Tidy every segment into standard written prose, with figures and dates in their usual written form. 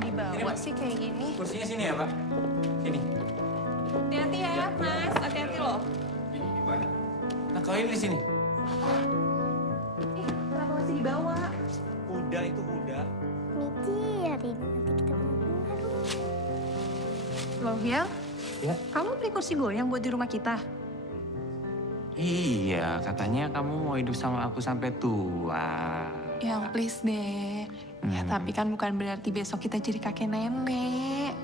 dibawa sih kayak gini? Kursinya sini ya, Pak. Sini. Hati-hati ya, Mas. Hati-hati loh. Ini gimana? Nah, kalau ini di sini. Kenapa masih dibawa? Kuda itu kuda. Miti, hari ini nanti kita ngomong baru. Loh, ya? Ya. Kamu beli kursi goyang buat di rumah kita? Iya, katanya kamu mau hidup sama aku sampai tua. Yang please deh. Ya, tapi kan bukan berarti besok kita jadi kakek nenek.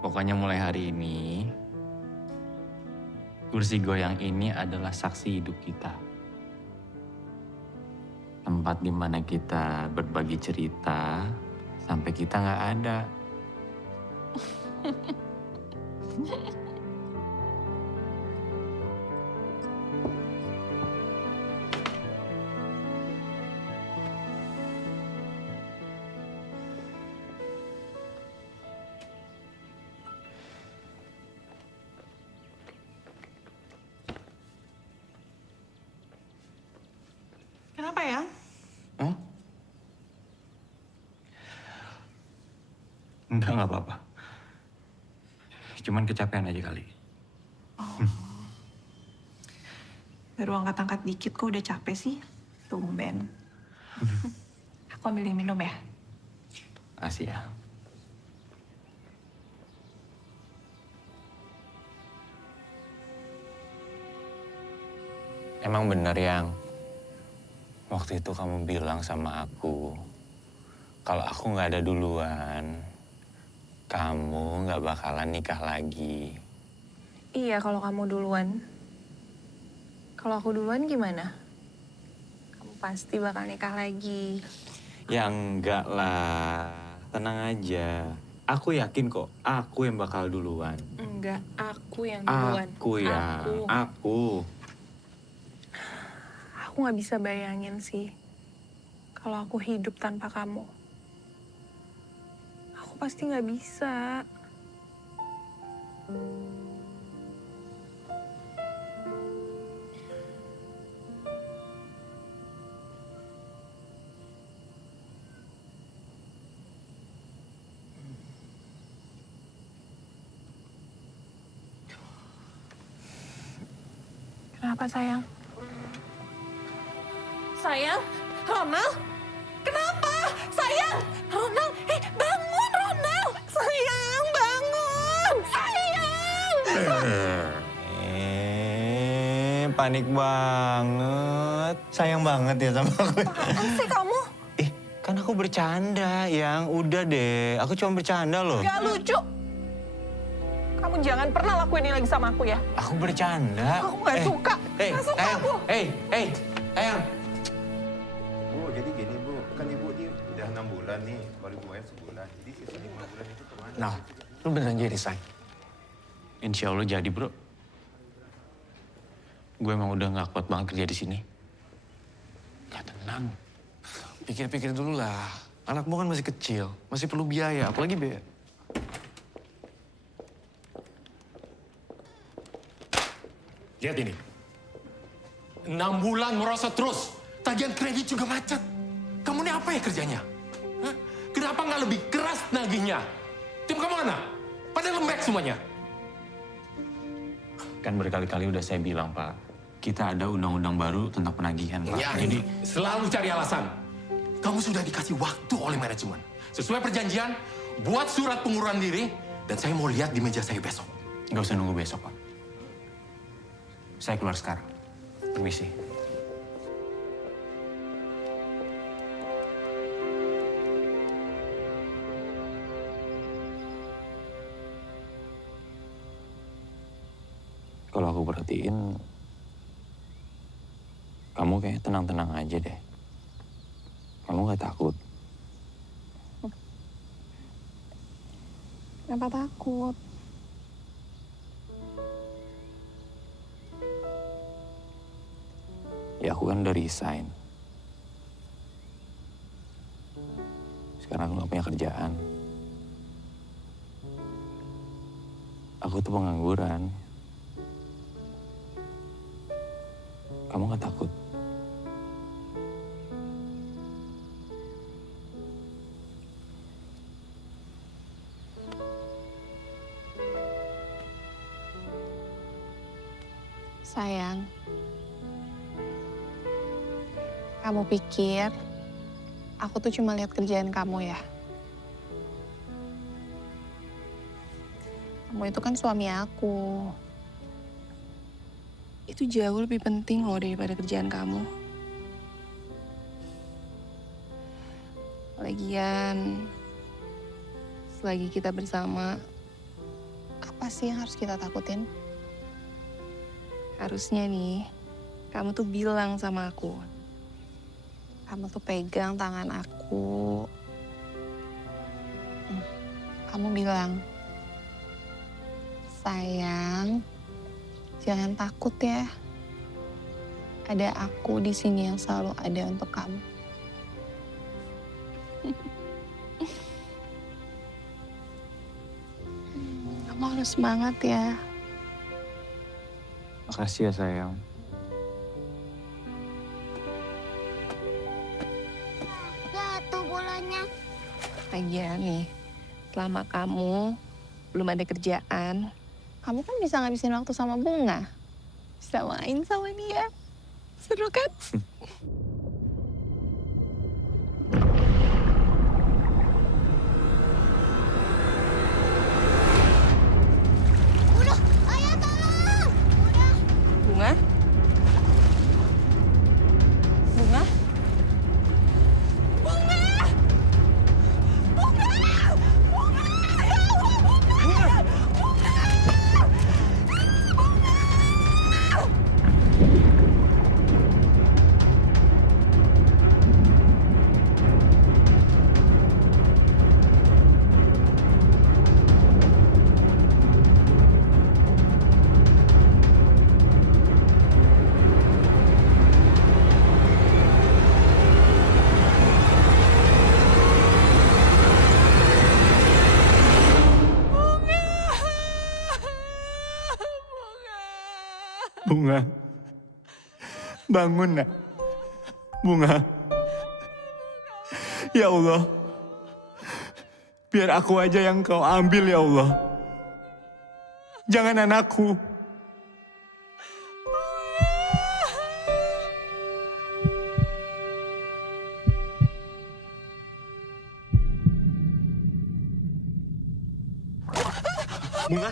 Pokoknya mulai hari ini, kursi goyang ini adalah saksi hidup kita. Tempat di mana kita berbagi cerita sampai kita nggak ada. Kenapa ya? Hah? Enggak, nggak apa-apa. Cuman kecapean aja kali. Baru angkat-angkat dikit kok udah capek sih. Tumben. Aku ambilin minum ya. Asia. Emang bener yang waktu itu kamu bilang sama aku, kalau aku nggak ada duluan, kamu nggak bakalan nikah lagi. Iya, kalau kamu duluan. Kalau aku duluan gimana? Kamu pasti bakal nikah lagi. Ya enggak lah, tenang aja. Aku yakin kok, aku yang bakal duluan. Enggak, aku yang duluan. Aku ya, aku. Aku nggak bisa bayangin sih. Kalau aku hidup tanpa kamu. Aku pasti nggak bisa. Kenapa sayang? Sayang? Ronald? Kenapa? Sayang? Ronald? Bangun Ronald! Sayang, bangun! Sayang! Panik banget. Sayang banget ya sama aku. Apaan sih kamu? Kan aku bercanda, yang udah deh. Aku cuma bercanda loh. Gak lucu. Kamu jangan pernah lakuin ini lagi sama aku ya. Aku bercanda. Aku nggak suka. Nggak suka aku. Sayang. Bu, jadi gini Bu, kan Ibu ini udah 6 bulan nih, baru Ibu sebulan. Jadi sisa 5 bulan itu kemana? Nah, lu beneran jadi, Say? Insya Allah jadi, bro. Gue emang udah gak kuat banget kerja di sini. Gak tenang. Pikir-pikir dulu lah. Anakmu kan masih kecil, masih perlu biaya, apalagi biaya. Lihat ini. 6 bulan merosot terus. Tagihan kredit juga macet. Kamu ini apa ya kerjanya? Hah? Kenapa nggak lebih keras nagihnya? Tim kamu mana? Pada lembek semuanya. Kan berkali-kali udah saya bilang, Pak. Kita ada undang-undang baru tentang penagihan, Pak. Ya, jadi selalu cari alasan. Kamu sudah dikasih waktu oleh manajemen. Sesuai perjanjian, buat surat pengunduran diri. Dan saya mau lihat di meja saya besok. Nggak usah nunggu besok, Pak. Saya keluar sekarang. Permisi. Kalau aku perhatiin, kamu kayak tenang-tenang aja deh. Kamu nggak takut? Kenapa takut? Ya aku kan udah resign. Sekarang aku nggak punya kerjaan. Aku tuh pengangguran. Kamu nggak takut? Sayang, kamu pikir aku tuh cuma lihat kerjaan kamu ya? Kamu itu kan suami aku. Itu jauh lebih penting loh daripada kerjaan kamu. Lagian, selagi kita bersama, apa sih yang harus kita takutin? Harusnya nih, kamu tuh bilang sama aku. Kamu tuh pegang tangan aku. Kamu bilang, sayang, jangan takut ya. Ada aku di sini yang selalu ada untuk kamu. Kamu harus semangat ya. Makasih ya sayang. Jatuh bolanya. Lagian nih, selama kamu belum ada kerjaan, kamu kan bisa ngabisin waktu sama Bunga. Bisa main sama dia. Seru kan? Udah, ayah tolong. Udah. Bunga? Bunga? Bunga. Bangun nak. Bunga. Ya Allah. Biar aku aja yang kau ambil ya Allah. Jangan anakku. Bunga.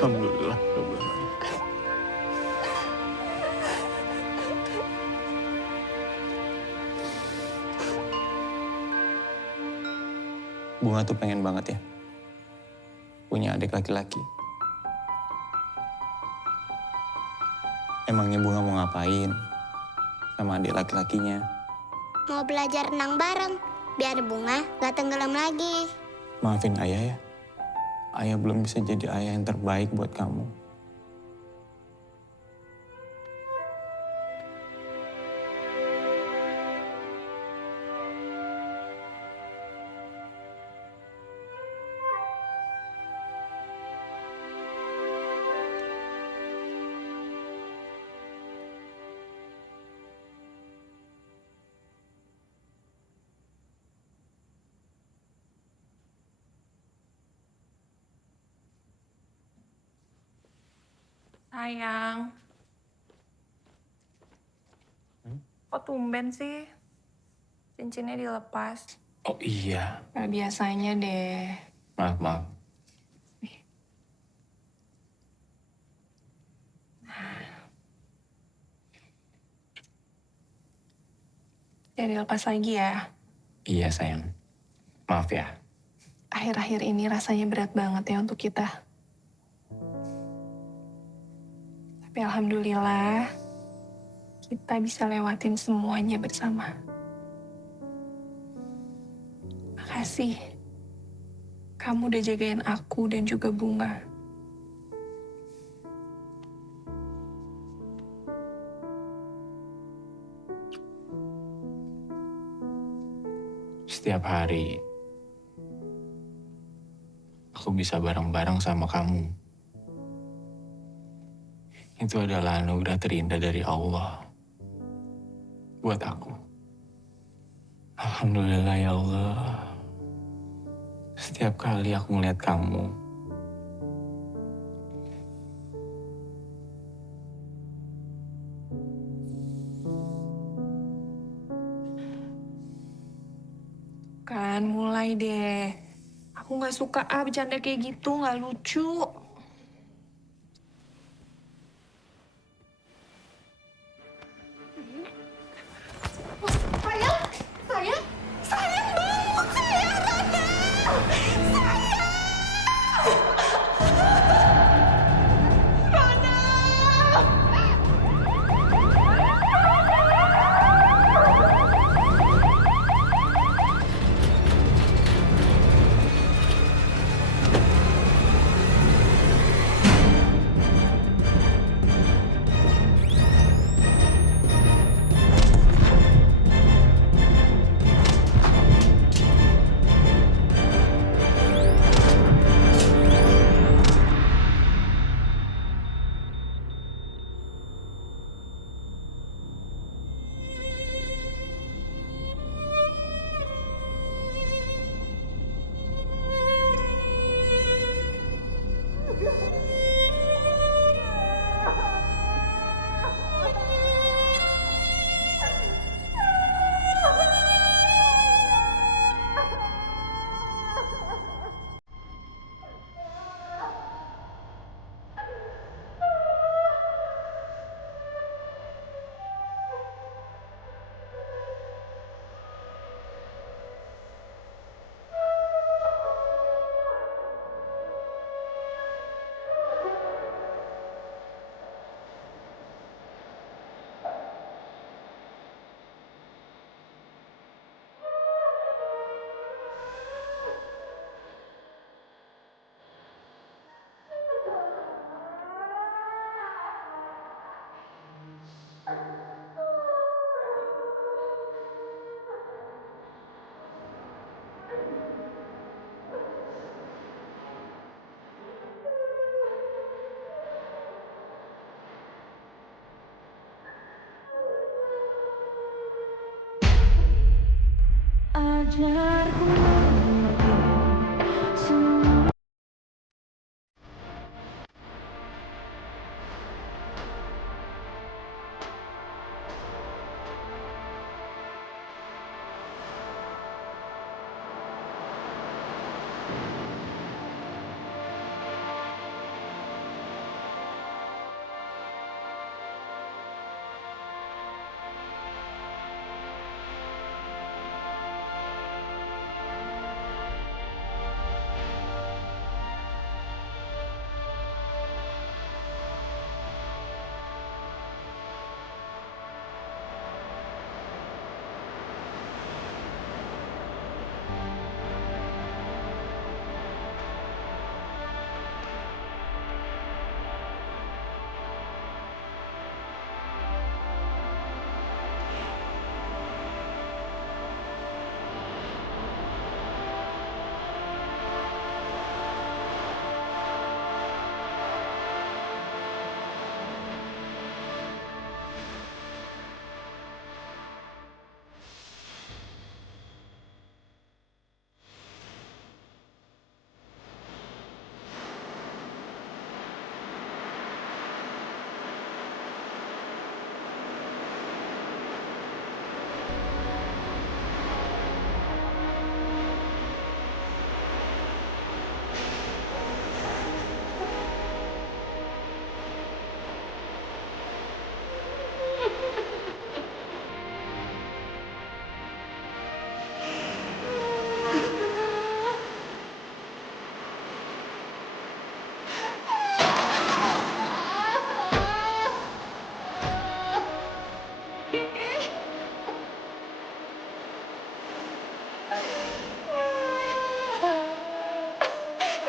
Alhamdulillah. Bunga tuh pengen banget ya punya adik laki-laki. Emangnya Bunga mau ngapain sama adik laki-lakinya? Mau belajar renang bareng, biar Bunga gak tenggelam lagi. Maafin ayah ya. Ayah belum bisa jadi ayah yang terbaik buat kamu. Sayang. Kok tumben sih? Cincinnya dilepas. Oh iya. Gak biasanya deh. Maaf. Jadi lepas lagi ya. Iya sayang. Maaf ya. Akhir-akhir ini rasanya berat banget ya untuk kita. Tapi alhamdulillah, kita bisa lewatin semuanya bersama. Makasih. Kamu udah jagain aku dan juga Bunga. Setiap hari, aku bisa bareng-bareng sama kamu. itu adalah anugerah terindah dari Allah buat aku. Alhamdulillah ya Allah. Setiap kali aku ngeliat kamu, Kan mulai deh. Aku nggak suka bercanda kayak gitu, nggak lucu.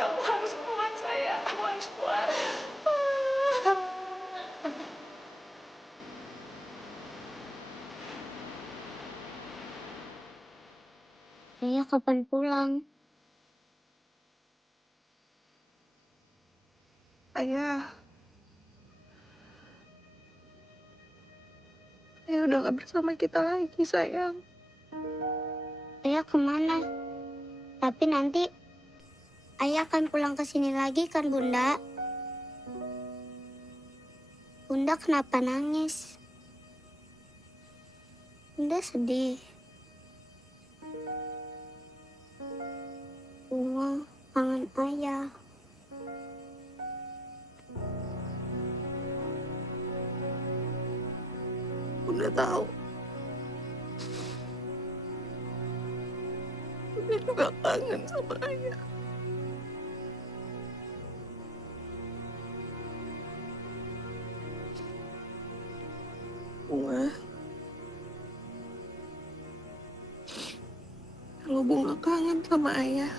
Kamu harus kuat, sayang. Kamu harus kuat. Ayah kapan pulang? Ayah, Ayah udah gak bersama kita lagi, sayang. Ayah kemana? Tapi nanti ayah akan pulang ke sini lagi kan, Bunda? Bunda kenapa nangis? Bunda sedih. Bunga kangen ayah. Bunda tahu. Bunda juga kangen sama ayah. Bunga. Kalau Bunga kangen sama ayah,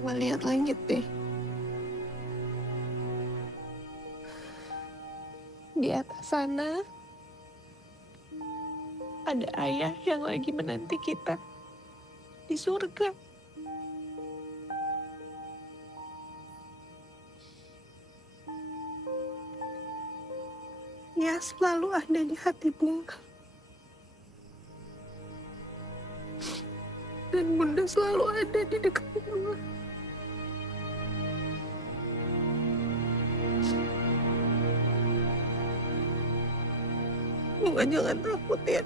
Bunga lihat langit deh. Di atas sana ada ayah yang lagi menanti kita di surga. Dia selalu ada di hati Bunga. Dan Bunda selalu ada di dekat Bunga. Bunga jangan takut ya.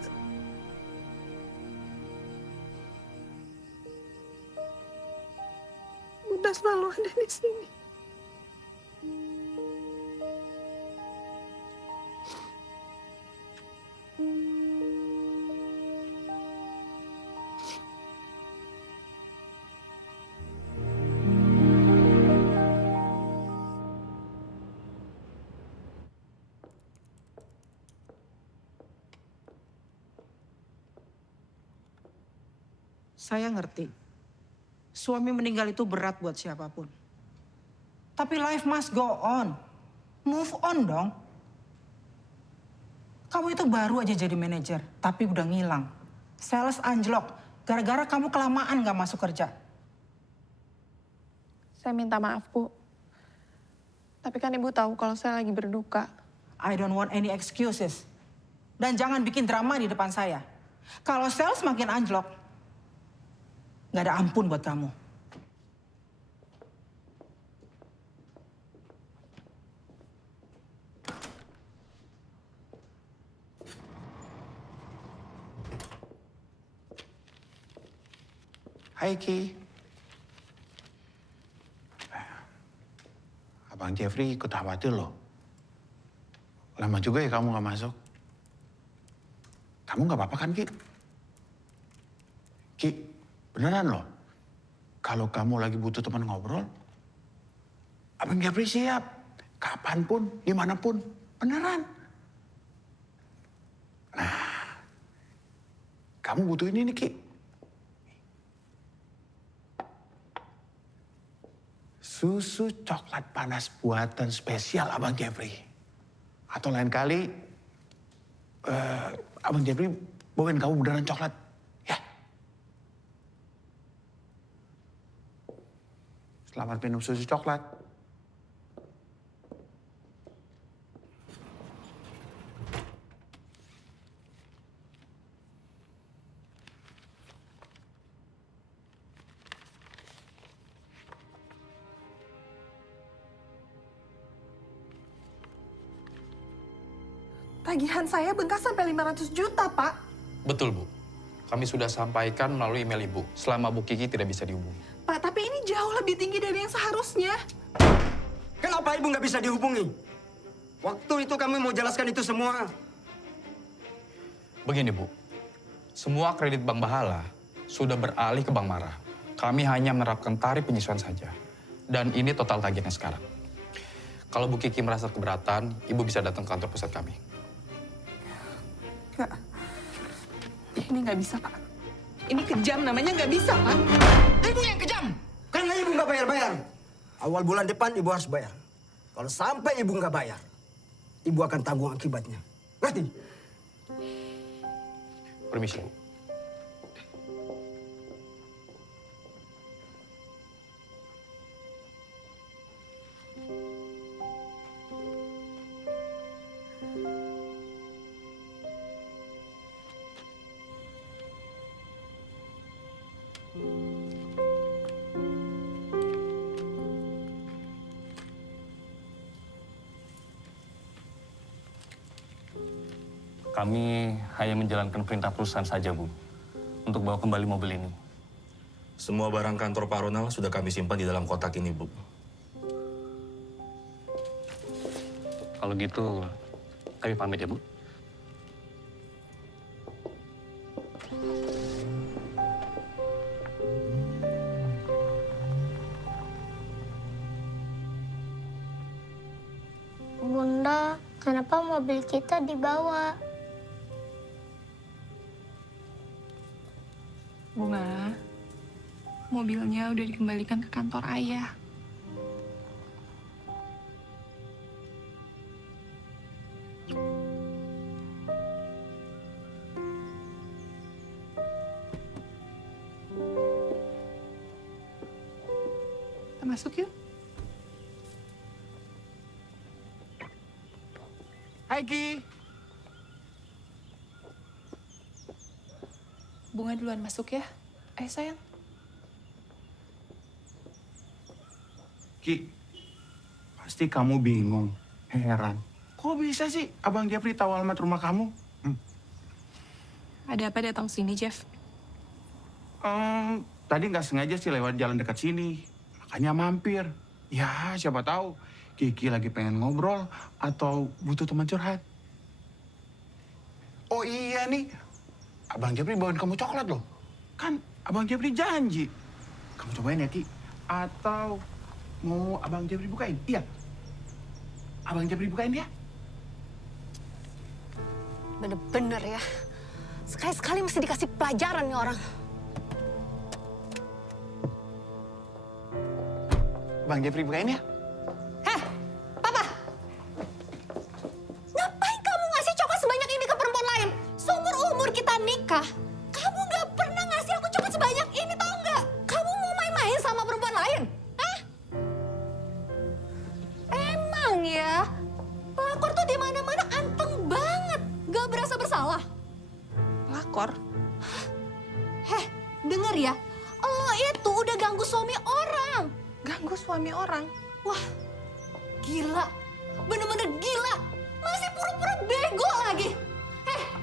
Bunda selalu ada di sini. Saya ngerti. Suami meninggal itu berat buat siapapun. Tapi life must go on. Move on dong. Kamu itu baru aja jadi manajer, tapi udah ngilang. Sales anjlok, gara-gara kamu kelamaan gak masuk kerja. Saya minta maaf, Bu. Tapi kan Ibu tahu kalau saya lagi berduka. I don't want any excuses. Dan jangan bikin drama di depan saya. Kalau sales makin anjlok, gak ada ampun buat kamu. Hai Ki. Abang Jeffrey ikut khawatir loh. Lama juga ya kamu gak masuk. Kamu gak apa-apa kan Ki? Ki, beneran loh. Kalau kamu lagi butuh teman ngobrol, Abang Jeffrey siap. Kapanpun, dimanapun. Beneran. Nah, kamu butuh ini nih Ki. Susu coklat panas buatan spesial Abang Jeffrey. Atau lain kali, Abang Jeffrey bawain kamu beneran coklat. Ya. Selamat minum susu coklat. Tagihan saya bengkas sampai 500 juta, Pak. Betul, Bu. Kami sudah sampaikan melalui email Ibu selama Bu Kiki tidak bisa dihubungi. Pak, tapi ini jauh lebih tinggi dari yang seharusnya. Kenapa ibu nggak bisa dihubungi? Waktu itu kami mau jelaskan itu semua. Begini, Bu. Semua kredit Bank Bahala sudah beralih ke Bank Mara. Kami hanya menerapkan tarif penyesuaian saja. Dan ini total tagihannya sekarang. Kalau Bu Kiki merasa keberatan, Ibu bisa datang ke kantor pusat kami. Nggak. Ini nggak bisa, Pak. Ini kejam, namanya nggak bisa, Pak. Ibu yang kejam! Karena ibu nggak bayar-bayar. Awal bulan depan ibu harus bayar. Kalau sampai ibu nggak bayar, ibu akan tanggung akibatnya. Ngerti? Permisi, Bu. Kami hanya menjalankan perintah perusahaan saja, Bu, untuk bawa kembali mobil ini. Semua barang kantor Pak Ronald sudah kami simpan di dalam kotak ini, Bu. Kalau gitu, kami pamit ya, Bu. Bunda, kenapa mobil kita dibawa? Bunga, mobilnya udah dikembalikan ke kantor ayah. Kita masuk yuk. Hai Ki. Bunga duluan masuk ya. Ayo sayang. Ki, pasti kamu bingung, heran. Kok bisa sih Abang Jeffrey tahu alamat rumah kamu? Ada apa datang sini, Jeff? Tadi nggak sengaja sih lewat jalan dekat sini. Makanya mampir. Ya, siapa tahu Kiki lagi pengen ngobrol atau butuh teman curhat. Oh iya nih, Abang Jeffrey bawain kamu coklat loh. Kan Abang Jeffrey janji. Kamu cobain ya, Ki. Atau mau Abang Jeffrey bukain? Iya. Abang Jeffrey bukain ya? Bener-bener ya. Sekali-sekali mesti dikasih pelajaran nih orang. Bang Jeffrey bukain ya? Heh, Papa! Ngapain kamu ngasih coklat sebanyak ini ke perempuan lain? Seumur-umur kita nikah, kamu nggak pernah ngasih aku coklat sebanyak ini, tau nggak? Kamu mau main-main sama perempuan lain? Hah? Emang ya, pelakor tuh di mana-mana anteng banget. Gak berasa bersalah. Pelakor? Heh, denger ya. Lo itu udah ganggu suami orang. Ganggu suami orang? Wah, gila. Bener-bener gila. Masih pura-pura bego lagi.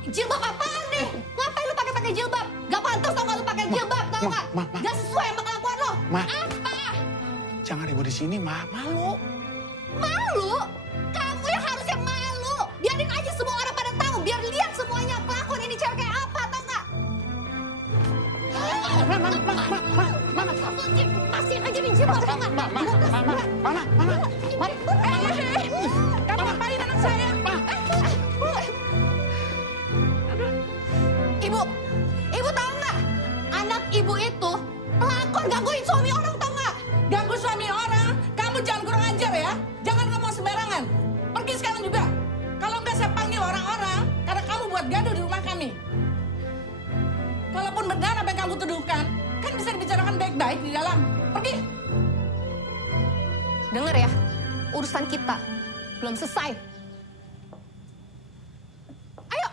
Jilbab apaan nih? Ngapain lu pakai jilbab? Gak pantas tau gak lu pakai jilbab, tau gak? Gak sesuai sama kelakuan lo. Apa? Jangan ribut di sini, Ma. Malu. Malu? Kamu yang harusnya malu. Biarin aja semua orang pada tahu. Biar lihat semuanya pelakon ini cewek kayak apa, tau gak? Pastiin aja nih jilbab, tau gak? Mama. Kamu ngapain anak saya? Ibu tahu nggak? Anak ibu itu pelakor gangguin suami orang, tahu nggak? Ganggu suami orang, kamu jangan kurang ajar ya. Jangan ngomong sembarangan. Pergi sekarang juga. Kalau nggak saya panggil orang-orang karena kamu buat gaduh di rumah kami. Kalaupun benar apa yang kamu tuduhkan, kan bisa dibicarakan baik-baik di dalam. Pergi. Dengar ya, urusan kita belum selesai. Ayo.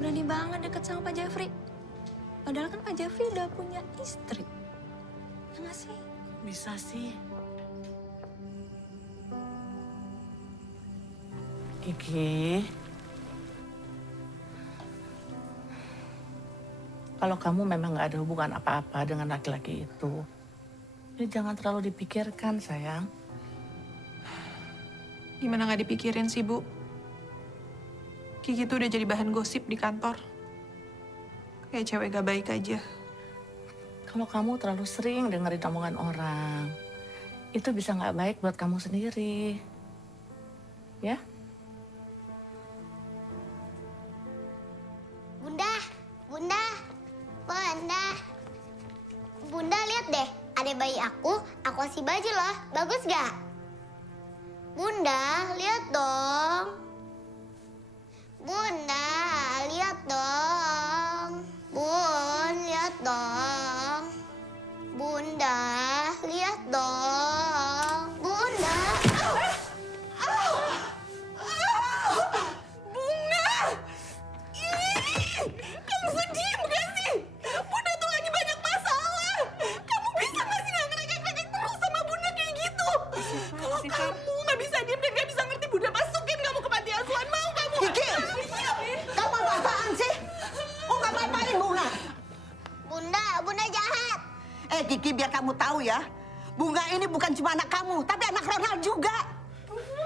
Berani banget deket sama Pak Jeffrey. Padahal kan Pak Jeffrey udah punya istri. Ya nggak sih? Bisa sih. Kiki. Kalau kamu memang nggak ada hubungan apa-apa dengan laki-laki itu, ya jangan terlalu dipikirkan, sayang. Gimana nggak dipikirin sih, Bu? Kiki tuh udah jadi bahan gosip di kantor. Kayak cewek gak baik aja. Kalau kamu terlalu sering dengerin omongan orang, itu bisa nggak baik buat kamu sendiri. Ya? Bunda lihat deh, ada bayi aku kasih baju loh. Bagus gak? Bunda, lihat dong. Bunda, lihat dong. Bun, lihat dong. Bunda, lihat dong. Bunda. Bunga! Ih, kamu sedih bukan sih? Bunda tuh lagi banyak masalah. Kamu bisa nggak sih nggak ngerekek-rekek terus sama Bunda kayak gitu? Kalau kamu nggak bisa diem dan nggak bisa ngerti, Bunda masukin kamu ke panti asuhan. Mau kamu? Kiki! Kamu apa-apaan sih? Oh, nggak apa-apain Bunga. Bunda, Bunda jahat. Kiki, biar kamu tahu ya. Bunga ini bukan cuma anak kamu, tapi anak Ronald juga.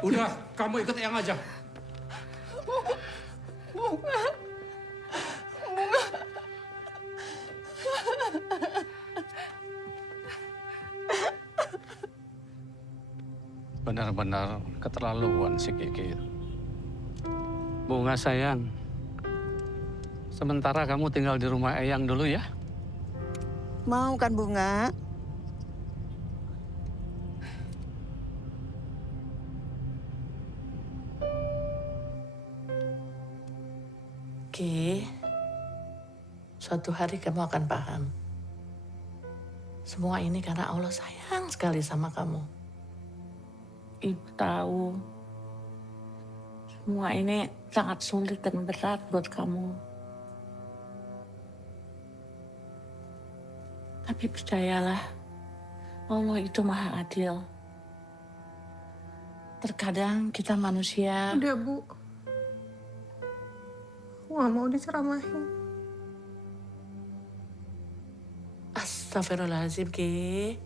Udah, kamu ikut Eyang aja. Bunga. Benar-benar keterlaluan si Kiki. Bunga sayang, sementara kamu tinggal di rumah Eyang dulu ya. Mau kan Bunga? Ki, suatu hari kamu akan paham. Semua ini karena Allah sayang sekali sama kamu. Ibu tahu, semua ini sangat sulit dan berat buat kamu. Tapi percayalah, Allah itu maha adil. Terkadang kita manusia... Udah, Bu. Aku nggak mau diceramahin. Astagfirullahaladzim, Ki.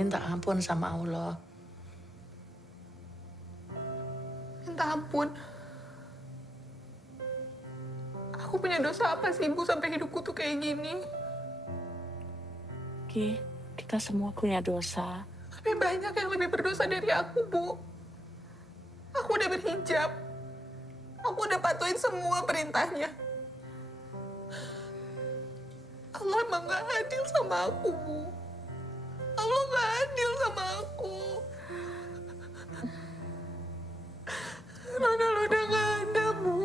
Minta ampun sama Allah. Minta ampun. Aku punya dosa apa sih, Bu, sampai hidupku tuh kayak gini? Ki, kita semua punya dosa. Tapi banyak yang lebih berdosa dari aku, Bu. Aku udah berhijab. Aku udah patuhin semua perintahnya. Allah emang gak adil sama aku, Bu. Allah gak adil sama aku. Ronald udah gak ada, Bu.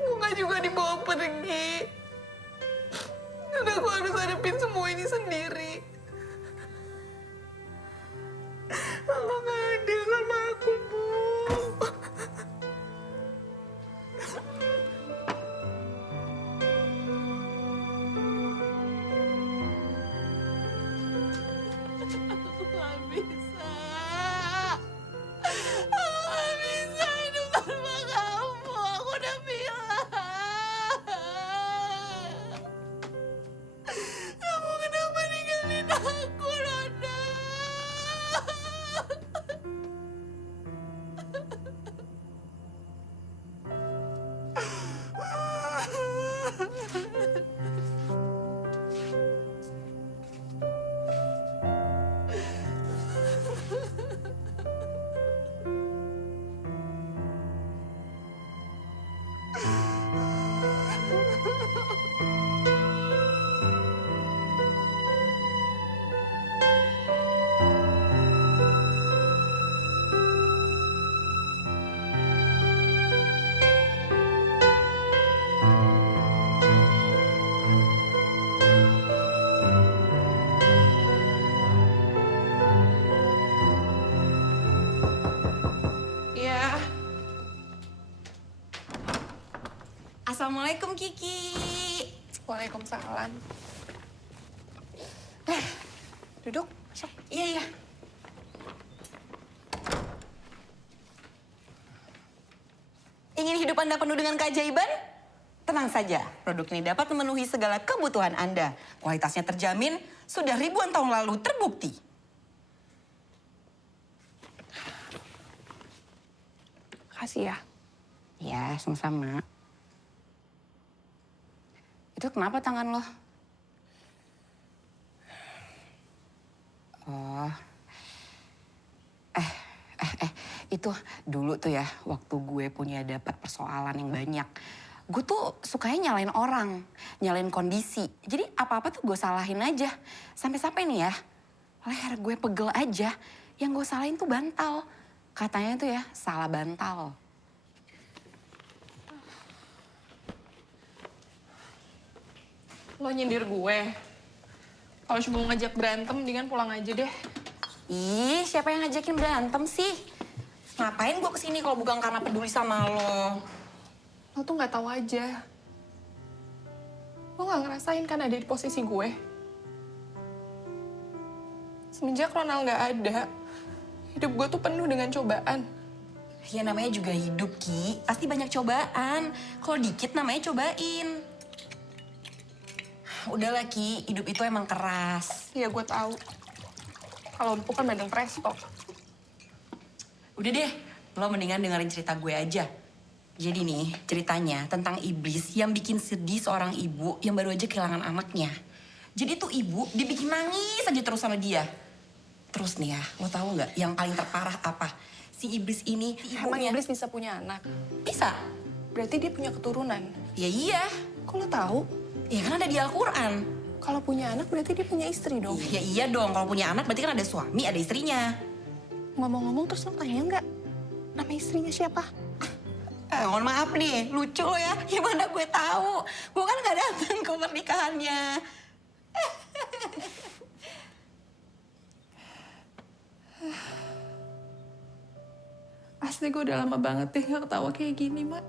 Bunga juga dibawa pergi. Dan aku harus hadapin semua ini sendiri. Allah gak adil sama aku, Bu. Aku gak bisa. Aku gak bisa hidup tanpa kamu. Aku udah bilang. Kamu kenapa ninggalin aku, Ronald? Ya, Assalamualaikum, Kiki. Waalaikumsalam. Duduk, masuk. Iya, iya. Ingin hidup Anda penuh dengan keajaiban? Tenang saja, produk ini dapat memenuhi segala kebutuhan Anda. Kualitasnya terjamin, sudah ribuan tahun lalu terbukti. Makasih ya. Ya, sama-sama. Itu kenapa tangan lo? Oh. Itu dulu tuh ya, waktu gue punya dapat persoalan yang banyak. Gue tuh sukanya nyalain orang, nyalain kondisi. Jadi apa-apa tuh gue salahin aja. Sampai-sampai nih ya, leher gue pegel aja. Yang gue salahin tuh bantal. Katanya tuh ya salah bantal. Lo nyindir gue. Kalau cuma mau ngajak berantem, mendingan pulang aja deh. Ih, siapa yang ngajakin berantem sih? Ngapain gue kesini kalau bukan karena peduli sama lo? Lo tuh nggak tahu aja. Lo nggak ngerasain kan ada di posisi gue. Semenjak Ronald nggak ada, hidup gue tuh penuh dengan cobaan. Ya namanya juga hidup, Ki. Pasti banyak cobaan. Kalau dikit namanya cobain. Udahlah, Ki. Hidup itu emang keras. Iya, gue tahu. Kalau empuk kan bandeng presto. Udah deh, lo mendingan dengerin cerita gue aja. Jadi nih, ceritanya tentang iblis yang bikin sedih seorang ibu yang baru aja kehilangan anaknya. Jadi tuh ibu dibikin nangis aja terus sama dia. Terus nih ya, lo tahu nggak yang paling terparah apa? Si iblis ini, Emang iblis bisa punya anak? Bisa. Berarti dia punya keturunan. Ya iya. Kok lo tahu? Ya kan ada di Al-Quran. Kalau punya anak berarti dia punya istri dong. Ya iya dong, kalau punya anak berarti kan ada suami, ada istrinya. Ngomong-ngomong terus lo tanya nggak? Nama istrinya siapa? Mohon maaf nih, lucu lo ya. Gimana gue tahu? Gue kan nggak datang ke pernikahannya. Asli gue udah lama banget deh gak ketawa kayak gini, Mak.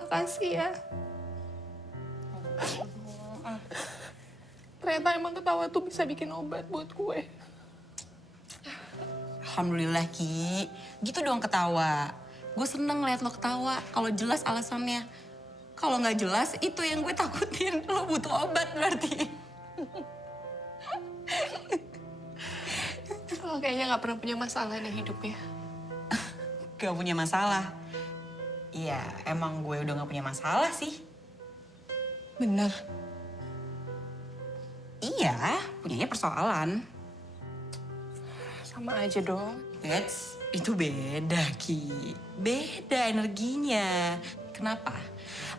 Makasih ya. Ternyata emang ketawa tuh bisa bikin obat buat gue. Alhamdulillah, Ki. Gitu dong ketawa. Gue seneng ngeliat lo ketawa kalau jelas alasannya. Kalau nggak jelas, itu yang gue takutin. Lo butuh obat berarti. Lo kayaknya gak pernah punya masalah nih hidupnya. Gak punya masalah. Iya, emang gue udah gak punya masalah sih. Bener? Iya, punyanya persoalan. Sama aja dong. Itu beda, Ki. Beda energinya. Kenapa?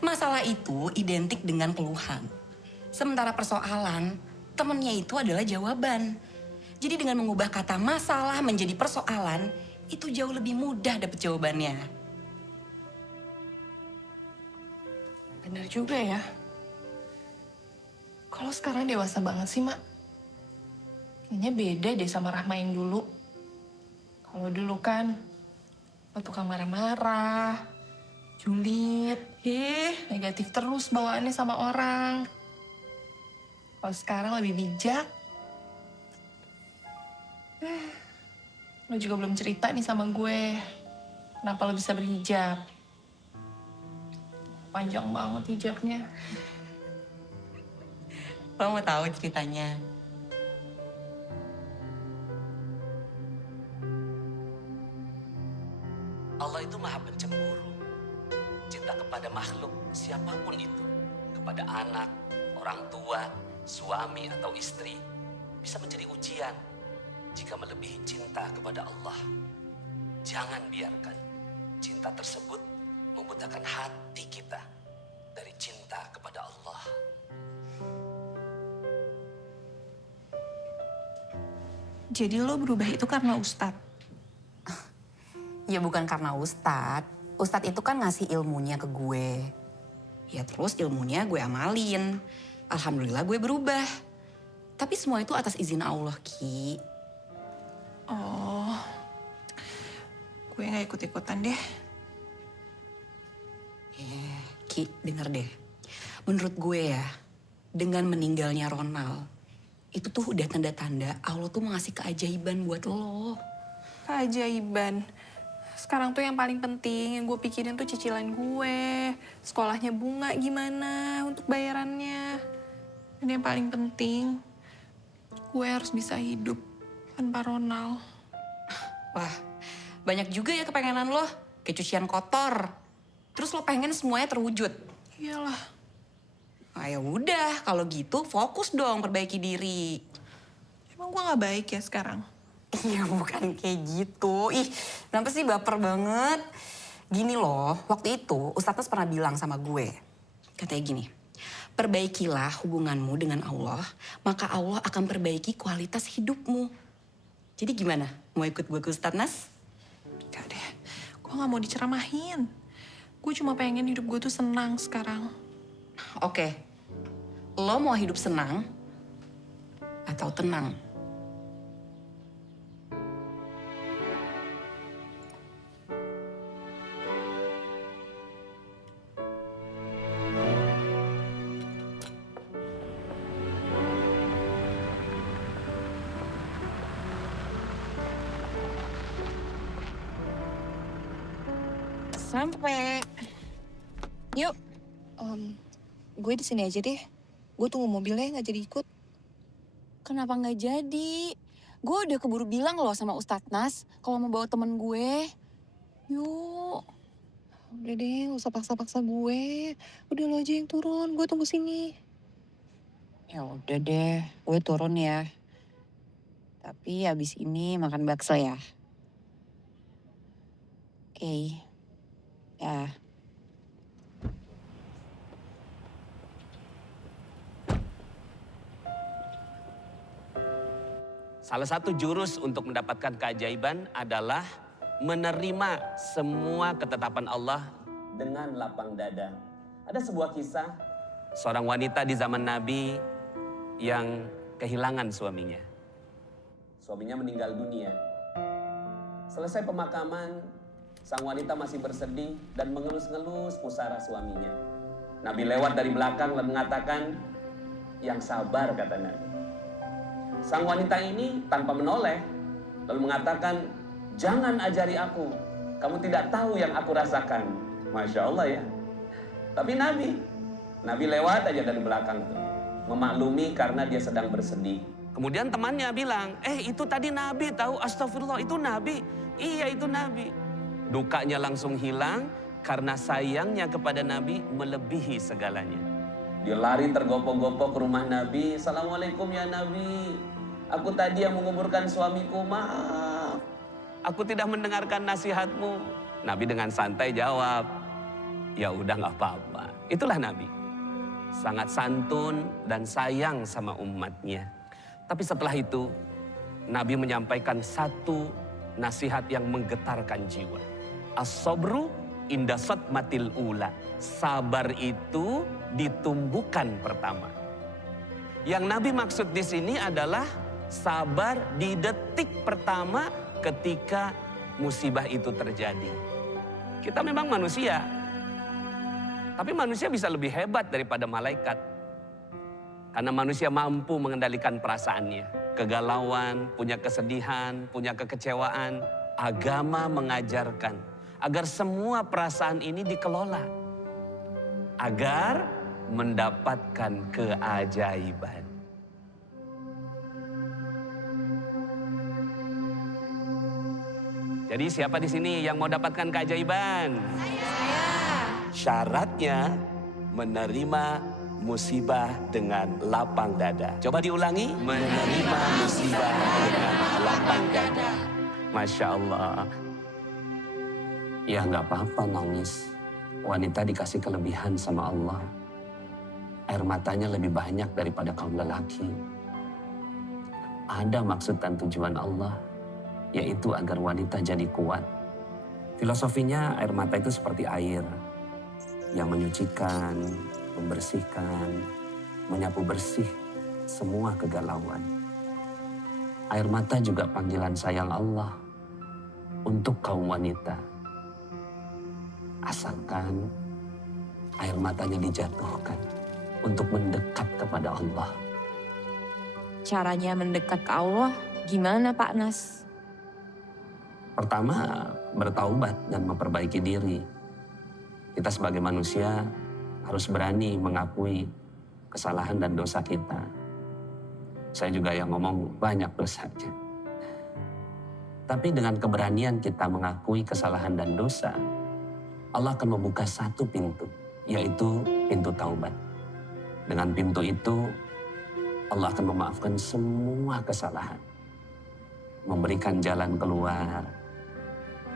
Masalah itu identik dengan keluhan. Sementara persoalan, temennya itu adalah jawaban. Jadi dengan mengubah kata masalah menjadi persoalan, itu jauh lebih mudah dapet jawabannya. Bener juga ya. Kalau sekarang dewasa banget sih, Mak. Kayaknya beda deh sama Rahma yang dulu. Kalau dulu kan, lo tukang marah-marah, julid, negatif terus bawaannya sama orang. Kalau sekarang lebih bijak. Lo juga belum cerita nih sama gue. Kenapa lo bisa berhijab? Panjang banget hijabnya. Lo mau tahu ceritanya? Allah itu maha pencemburu. Cinta kepada makhluk, siapapun itu. Kepada anak, orang tua, suami atau istri. Bisa menjadi ujian jika melebihi cinta kepada Allah. Jangan biarkan cinta tersebut membutakan hati kita dari cinta kepada Allah. Jadi lo berubah itu karena Ustadz? Ya bukan karena Ustadz. Ustadz itu kan ngasih ilmunya ke gue. Ya terus ilmunya gue amalin. Alhamdulillah gue berubah. Tapi semua itu atas izin Allah, Ki. Oh, gue gak ikut-ikutan deh. Ki, denger deh. Menurut gue ya, dengan meninggalnya Ronald, itu tuh udah tanda-tanda Allah tuh mengasih keajaiban buat lo. Keajaiban. Sekarang tuh yang paling penting, yang gue pikirin tuh cicilan gue. Sekolahnya Bunga gimana untuk bayarannya. Dan yang paling penting, gue harus bisa hidup tanpa Ronald. Wah, banyak juga ya kepengenan lo. Kayak cucian kotor. Terus lo pengen semuanya terwujud. Iyalah. Nah, ya udah, kalau gitu fokus dong perbaiki diri. Emang gue gak baik ya sekarang? Iya, bukan kayak gitu. Ih, kenapa sih baper banget? Gini loh, waktu itu Ustadz pernah bilang sama gue. Katanya gini, perbaikilah hubunganmu dengan Allah, maka Allah akan perbaiki kualitas hidupmu. Jadi gimana? Mau ikut gue ke Ustadz Nas? Gak deh, gue gak mau diceramahin. Gue cuma pengen hidup gue tuh senang sekarang. Oke, lo mau hidup senang atau tenang? Sampai. Yuk, gue di sini aja deh. Gue tunggu mobilnya nggak jadi ikut. Kenapa nggak jadi? Gue udah keburu bilang loh sama Ustadz Nas kalau mau bawa temen gue. Yuk. Udah deh, nggak usah paksa-paksa gue. Udah lo aja yang turun, gue tunggu sini. Ya udah deh, gue turun ya. Tapi abis ini makan bakso ya. Oke. Ya. Salah satu jurus untuk mendapatkan keajaiban adalah menerima semua ketetapan Allah dengan lapang dada. Ada sebuah kisah seorang wanita di zaman Nabi yang kehilangan suaminya. Suaminya meninggal dunia. Selesai pemakaman, sang wanita masih bersedih dan mengelus-ngelus pusara suaminya. Nabi lewat dari belakang dan mengatakan, "Yang sabar," kata Nabi. Sang wanita ini tanpa menoleh, lalu mengatakan, "Jangan ajari aku, kamu tidak tahu yang aku rasakan." Masya Allah ya. Tapi Nabi lewat aja dari belakang tuh, memaklumi karena dia sedang bersedih. Kemudian temannya bilang, itu tadi Nabi tahu, astagfirullah, itu Nabi. Iya, itu Nabi. Dukanya langsung hilang karena sayangnya kepada Nabi melebihi segalanya. Dia lari tergopoh-gopoh ke rumah Nabi. "Assalamualaikum ya Nabi. Aku tadi yang menguburkan suamiku, maaf. Aku tidak mendengarkan nasihatmu." Nabi dengan santai jawab, "Ya udah gak apa-apa." Itulah Nabi. Sangat santun dan sayang sama umatnya. Tapi setelah itu, Nabi menyampaikan satu nasihat yang menggetarkan jiwa. As-sabru inda sadmatil ula. Sabar itu ditumbuhkan pertama. Yang Nabi maksud di sini adalah sabar di detik pertama ketika musibah itu terjadi. Kita memang manusia, tapi manusia bisa lebih hebat daripada malaikat. Karena manusia mampu mengendalikan perasaannya. Kegalauan, punya kesedihan, punya kekecewaan. Agama mengajarkan agar semua perasaan ini dikelola. Agar mendapatkan keajaiban. Jadi siapa di sini yang mau dapatkan keajaiban? Saya. Syaratnya menerima musibah dengan lapang dada. Coba diulangi. Menerima musibah dengan lapang dada. Masya Allah. Ya nggak apa-apa nangis. Wanita dikasih kelebihan sama Allah. Air matanya lebih banyak daripada kaum lelaki. Ada maksud dan tujuan Allah, yaitu agar wanita jadi kuat. Filosofinya air mata itu seperti air yang menyucikan, membersihkan, menyapu bersih semua kegalauan. Air mata juga panggilan sayang Allah untuk kaum wanita. Asalkan air matanya dijatuhkan untuk mendekat kepada Allah. Caranya mendekat ke Allah gimana Pak Nas? Pertama, bertaubat dan memperbaiki diri. Kita sebagai manusia harus berani mengakui kesalahan dan dosa kita. Saya juga yang ngomong banyak dosanya. Tapi dengan keberanian kita mengakui kesalahan dan dosa, Allah akan membuka satu pintu, yaitu pintu taubat. Dengan pintu itu, Allah akan memaafkan semua kesalahan. Memberikan jalan keluar,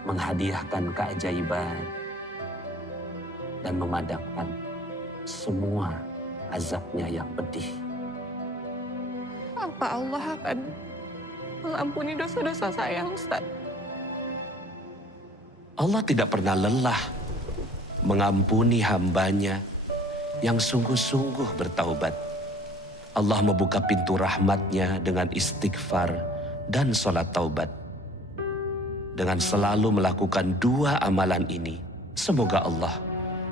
menghadiahkan keajaiban, dan memadamkan semua azabnya yang pedih. Apa Allah akan mengampuni dosa-dosa saya, Ustaz. Allah tidak pernah lelah mengampuni hambanya yang sungguh-sungguh bertaubat. Allah membuka pintu rahmatnya dengan istighfar dan sholat taubat. Dengan selalu melakukan dua amalan ini, semoga Allah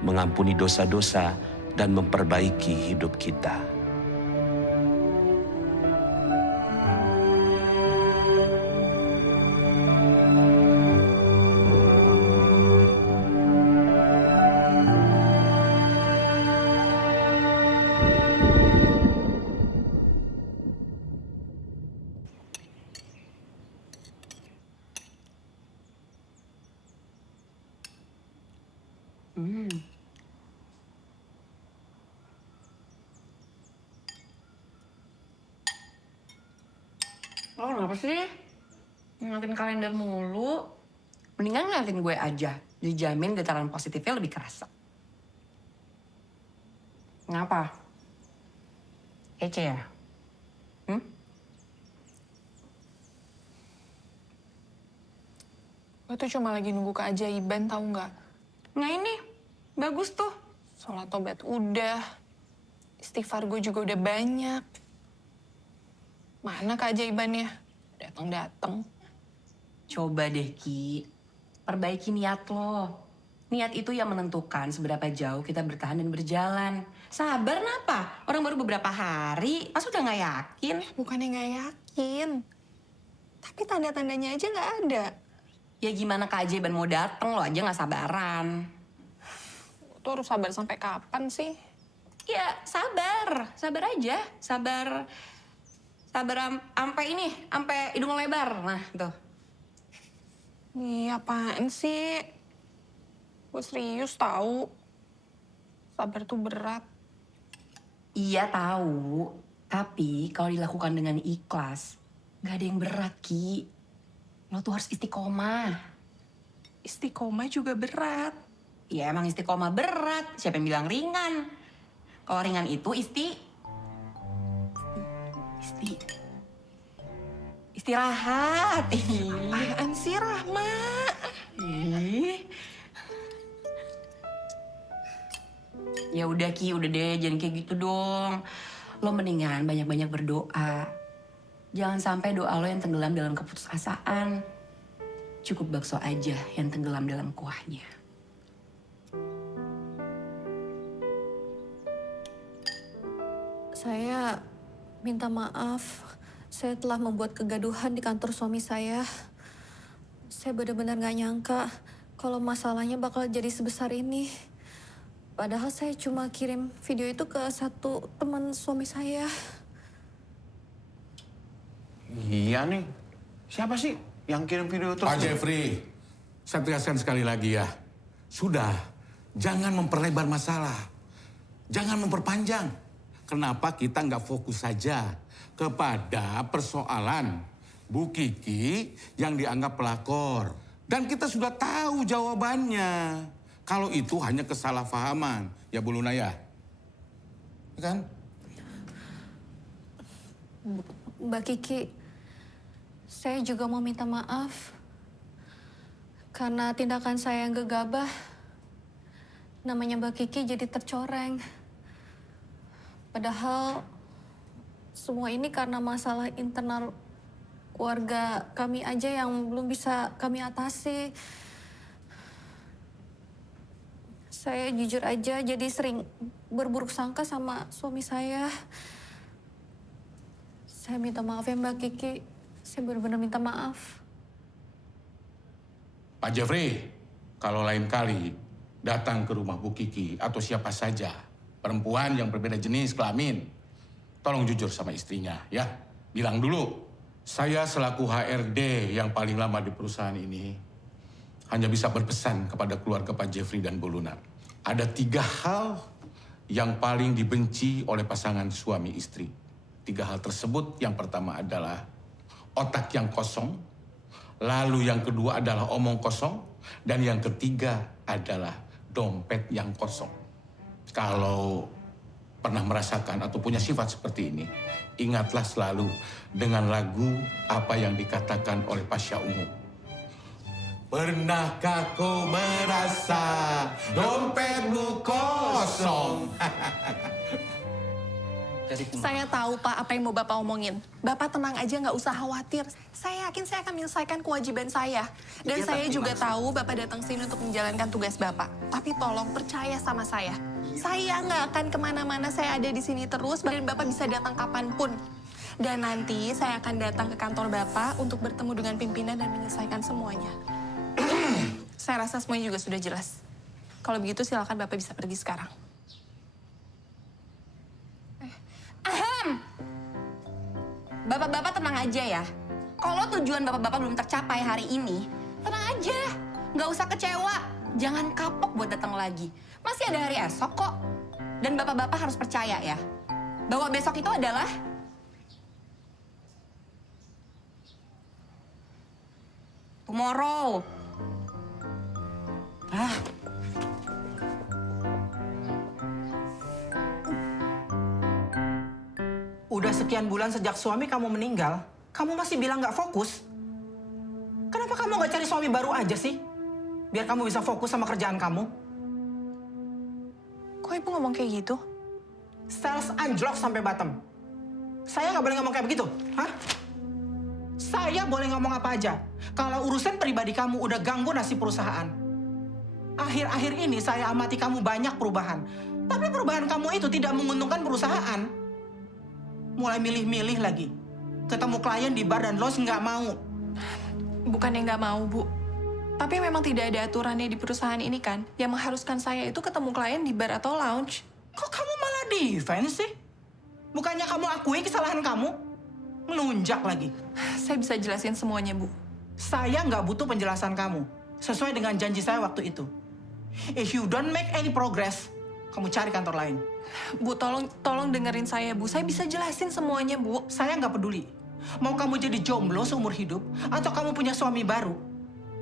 mengampuni dosa-dosa dan memperbaiki hidup kita. Lo kenapa sih? Ngeliatin kalender mulu. Mendingan ngeliatin gue aja. Dijamin getaran positifnya lebih kerasa. Ngapa? Kece ya? Gue tuh cuma lagi nunggu keajaiban, tahu nggak? Nah ini, bagus tuh. Sholat tobat udah. Istighfar gue juga udah banyak. Mana keajaibannya? Datang-datang. Coba deh, Ki. Perbaiki niat lo. Niat itu yang menentukan seberapa jauh kita bertahan dan berjalan. Sabar napa? Orang baru beberapa hari, pas udah nggak yakin. Bukannya nggak yakin. Tapi tanda-tandanya aja nggak ada. Ya gimana keajaiban mau dateng, lo aja nggak sabaran. Tuh harus sabar sampai kapan sih? Ya sabar, sabar aja. Sabar sampai ini, sampai hidung lebar. Nah, tuh. Ih, apaan sih? Gue serius tahu. Sabar tuh berat. Iya tahu, tapi kalau dilakukan dengan ikhlas, nggak ada yang berat, Ki. Lo tuh harus istiqomah. Istiqomah juga berat. Ya emang istiqomah berat, siapa yang bilang ringan? Kalau ringan itu istirahat. Apaan sih, Rahma? Ya udah Ki, udah deh, jangan kayak gitu dong. Lo mendingan banyak-banyak berdoa. Jangan sampai doa lo yang tenggelam dalam keputusasaan. Cukup bakso aja yang tenggelam dalam kuahnya. Saya minta maaf. Saya telah membuat kegaduhan di kantor suami saya. Saya benar-benar gak nyangka kalau masalahnya bakal jadi sebesar ini. Padahal saya cuma kirim video itu ke satu teman suami saya. Iya nih. Siapa sih yang kirim video itu? Pak Jeffrey, saya tegaskan sekali lagi ya. Sudah, jangan memperlebar masalah. Jangan memperpanjang. Kenapa kita nggak fokus saja kepada persoalan Bu Kiki yang dianggap pelakor. Dan kita sudah tahu jawabannya. Kalau itu hanya kesalahpahaman. Ya Bu Luna ya? Kan? Mbak Kiki, saya juga mau minta maaf. Karena tindakan saya yang gegabah, namanya Mbak Kiki jadi tercoreng. Padahal semua ini karena masalah internal keluarga kami aja yang belum bisa kami atasi. Saya jujur aja jadi sering berburuk sangka sama suami saya. Saya minta maaf ya Mbak Kiki. Saya benar-benar minta maaf. Pak Jeffrey, kalau lain kali datang ke rumah Bu Kiki atau siapa saja, perempuan yang berbeda jenis kelamin, tolong jujur sama istrinya ya. Bilang dulu, saya selaku HRD yang paling lama di perusahaan ini, hanya bisa berpesan kepada keluarga Pak Jeffrey dan Bu Luna. Ada 3 hal yang paling dibenci oleh pasangan suami istri. 3 hal tersebut, yang pertama adalah otak yang kosong, lalu yang kedua adalah omong kosong, dan yang ketiga adalah dompet yang kosong. Kalau pernah merasakan atau punya sifat seperti ini, ingatlah selalu dengan lagu apa yang dikatakan oleh Pasha Ungu. Pernahkah kau merasa dompetmu kosong? Saya tahu Pak apa yang mau Bapak omongin. Bapak tenang aja, nggak usah khawatir. Saya yakin saya akan menyelesaikan kewajiban saya. Dan Iya, saya tapi juga maksud- tahu Bapak datang sini untuk menjalankan tugas Bapak. Tapi tolong percaya sama saya. Saya nggak akan kemana-mana, saya ada di sini terus. Dan Bapak bisa datang kapanpun. Dan nanti saya akan datang ke kantor Bapak untuk bertemu dengan pimpinan dan menyelesaikan semuanya. Saya rasa semuanya juga sudah jelas. Kalau begitu silakan Bapak bisa pergi sekarang. Ahem. Bapak-bapak tenang aja ya. Kalau tujuan bapak-bapak belum tercapai hari ini, tenang aja. Nggak usah kecewa. Jangan kapok buat datang lagi. Masih ada hari esok kok. Dan bapak-bapak harus percaya ya, bahwa besok itu adalah tomorrow. Udah sekian bulan sejak suami kamu meninggal, kamu masih bilang nggak fokus? Kenapa kamu nggak cari suami baru aja sih? Biar kamu bisa fokus sama kerjaan kamu. Kok Ibu ngomong kayak gitu? Sales anjlok sampai bottom. Saya nggak boleh ngomong kayak begitu, hah? Saya boleh ngomong apa aja. Kalau urusan pribadi kamu udah ganggu nasib perusahaan. Akhir-akhir ini saya amati kamu banyak perubahan. Tapi perubahan kamu itu tidak menguntungkan perusahaan. Mulai milih-milih lagi. Ketemu klien di bar dan lounge nggak mau. Bukannya nggak mau, Bu. Tapi memang tidak ada aturannya di perusahaan ini kan, yang mengharuskan saya itu ketemu klien di bar atau lounge. Kok kamu malah defense sih? Bukannya kamu akui kesalahan kamu? Melunjak lagi. Saya bisa jelasin semuanya, Bu. Saya nggak butuh penjelasan kamu. Sesuai dengan janji saya waktu itu. If you don't make any progress, kamu cari kantor lain. Bu, tolong dengerin saya, Bu. Saya bisa jelasin semuanya, Bu. Saya nggak peduli. Mau kamu jadi jomblo seumur hidup, atau kamu punya suami baru.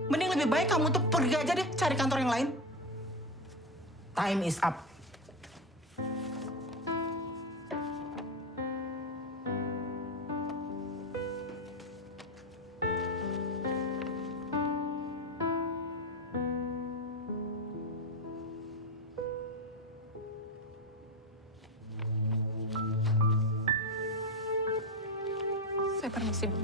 Mending lebih baik kamu tuh pergi aja deh, cari kantor yang lain. Time is up. Saya permisi, Bu.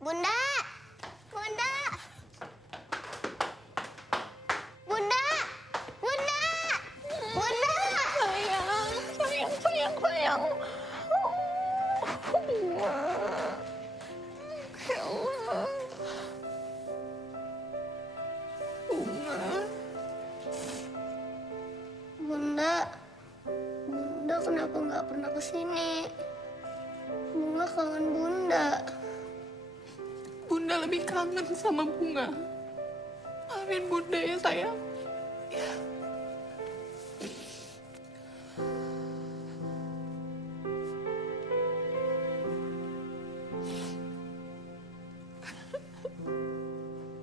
Bunda! Bunda! Bunda! Bunda! Bunda! Sayang. Ya Allah. Bunda! Bunda kenapa nggak pernah kesini? Bunga kangen Bunda. Bunda lebih kangen sama Bunga. Maafin Bunda ya, sayang. Ya.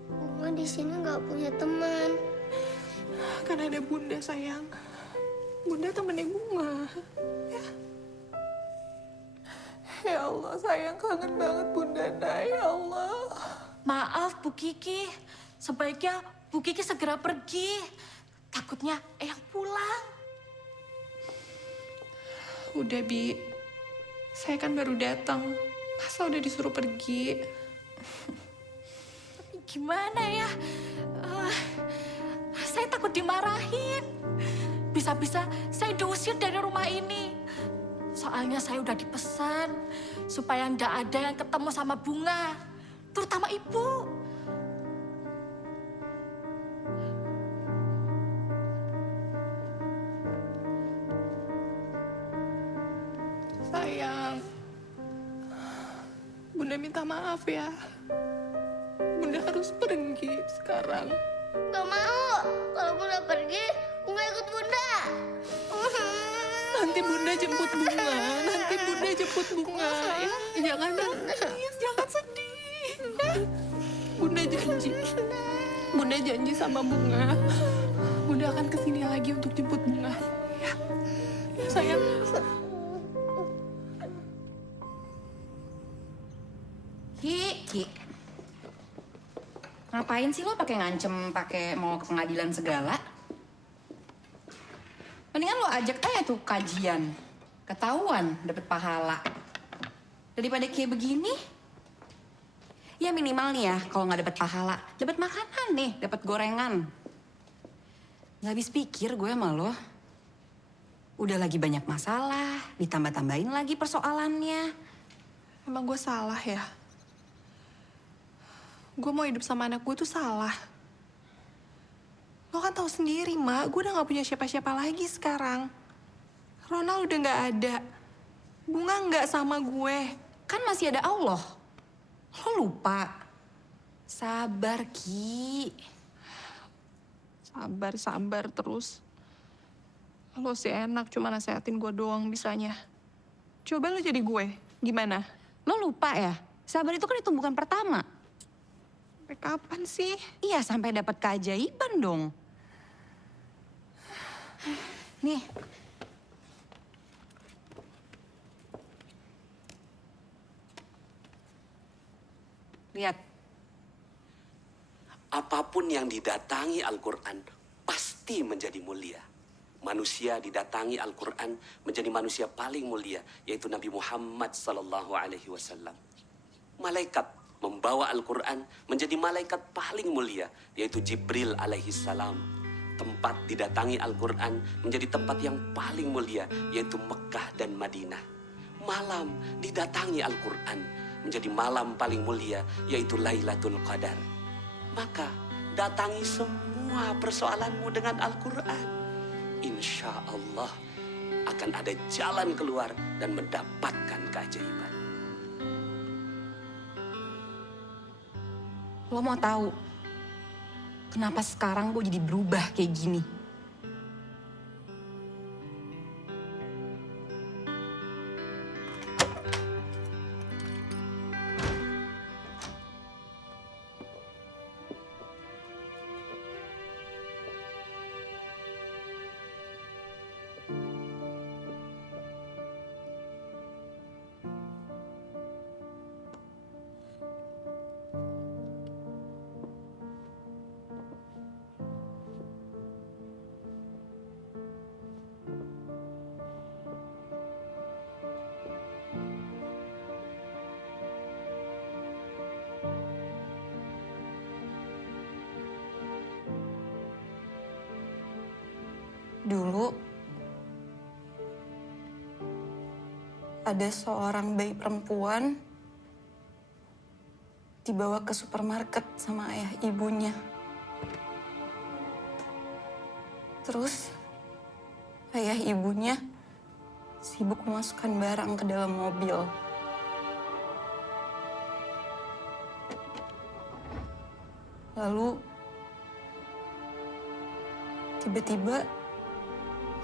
Bunga di sini nggak punya teman. Kan ada Bunda, sayang. Bunda temennya Bunga. Ya. Ya Allah, sayang kangen banget Bunda Nay, ya Allah. Maaf Bu Kiki, sebaiknya Bu Kiki segera pergi. Takutnya Eyang pulang. Udah, Bi. Saya kan baru datang. Masa udah disuruh pergi? Gimana ya? Saya takut dimarahin. Bisa-bisa saya diusir dari rumah ini. Soalnya saya udah dipesan supaya ndak ada yang ketemu sama Bunga, terutama Ibu. Sayang. Bunda minta maaf ya. Bunda harus pergi sekarang. Gak mau. Kalau Bunda pergi, Bunga ikut Bunda. Nanti Bunda jemput Bunga. Nanti Bunda jemput Bunga. Ya, jangan nangis, jangan sedih. Ya. Bunda janji. Bunda janji sama Bunga. Bunda akan kesini lagi untuk jemput Bunga. Ya, ya sayang. Ki. Ngapain sih lo pakai ngancem, pakai mau ke pengadilan segala? Mendingan lo ajak aja tuh kajian. Ketahuan dapet pahala. Daripada kayak begini. Ya minimal nih ya, kalau nggak dapet pahala, dapet makanan nih, dapet gorengan. Nggak habis pikir gue sama lo. Udah lagi banyak masalah, ditambah-tambahin lagi persoalannya. Emang gue salah ya? Gue mau hidup sama anak gue tuh salah. Lo kan tahu sendiri, Mak. Gue udah gak punya siapa-siapa lagi sekarang. Ronald udah gak ada. Bunga gak sama gue. Kan masih ada Allah. Lo lupa. Sabar, Ki. Sabar terus. Lo sih enak cuma nasehatin gue doang bisanya. Coba lo jadi gue. Gimana? Lo lupa ya? Sabar itu kan tumbukan pertama. Sampai kapan sih? Iya, sampai dapat keajaiban dong. Nih. Lihat. Apapun yang didatangi Al-Quran pasti menjadi mulia. Manusia didatangi Al-Quran menjadi manusia paling mulia, yaitu Nabi Muhammad SAW. Malaikat membawa Al-Quran menjadi malaikat paling mulia, yaitu Jibril alaihissalam. Tempat didatangi Al-Quran menjadi tempat yang paling mulia, yaitu Mekah dan Madinah. Malam didatangi Al-Quran menjadi malam paling mulia, yaitu Lailatul Qadar. Maka datangi semua persoalanmu dengan Al-Quran. Insya Allah akan ada jalan keluar dan mendapatkan keajaiban. Lo mau tahu kenapa sekarang gue jadi berubah kayak gini? Dulu ada seorang bayi perempuan dibawa ke supermarket sama ayah ibunya. Terus ayah ibunya sibuk memasukkan barang ke dalam mobil. Lalu tiba-tiba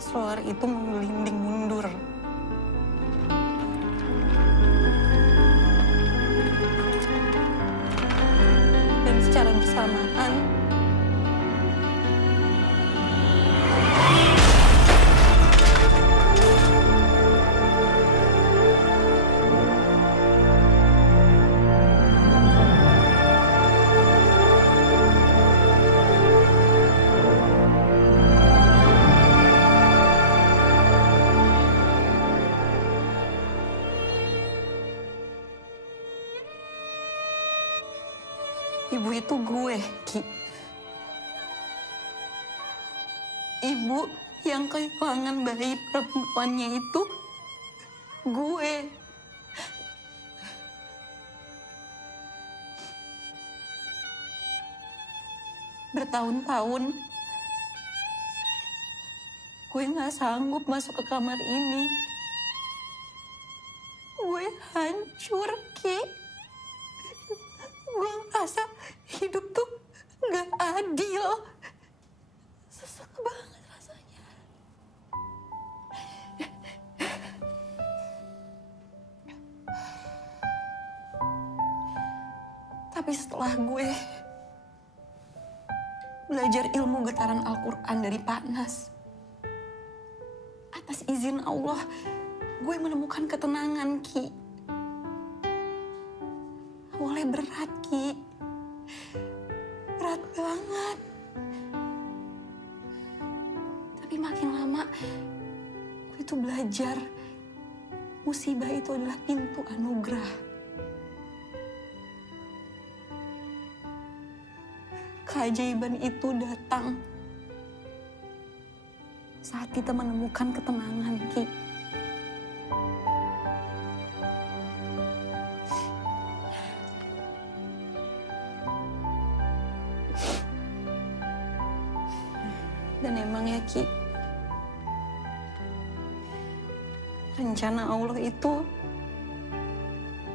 stroller itu melinding mundur. Dan secara bersamaan, ibu itu gue, Ki. Ibu yang kehilangan bayi perempuannya itu gue. Bertahun-tahun gue gak sanggup masuk ke kamar ini. Gue hancur, Ki. Gue ngerasa hidup tuh Nggak adil. Sesek banget rasanya. Tapi setelah gue belajar ilmu getaran Al-Quran dari Pak Nas, atas izin Allah, gue menemukan ketenangan, Ki. Awalnya berat, Ki. Berat banget. Tapi makin lama, gue tuh belajar musibah itu adalah pintu anugerah. Keajaiban itu datang saat kita menemukan ketenangan, Ki. Dan emang ya, Ki, rencana Allah itu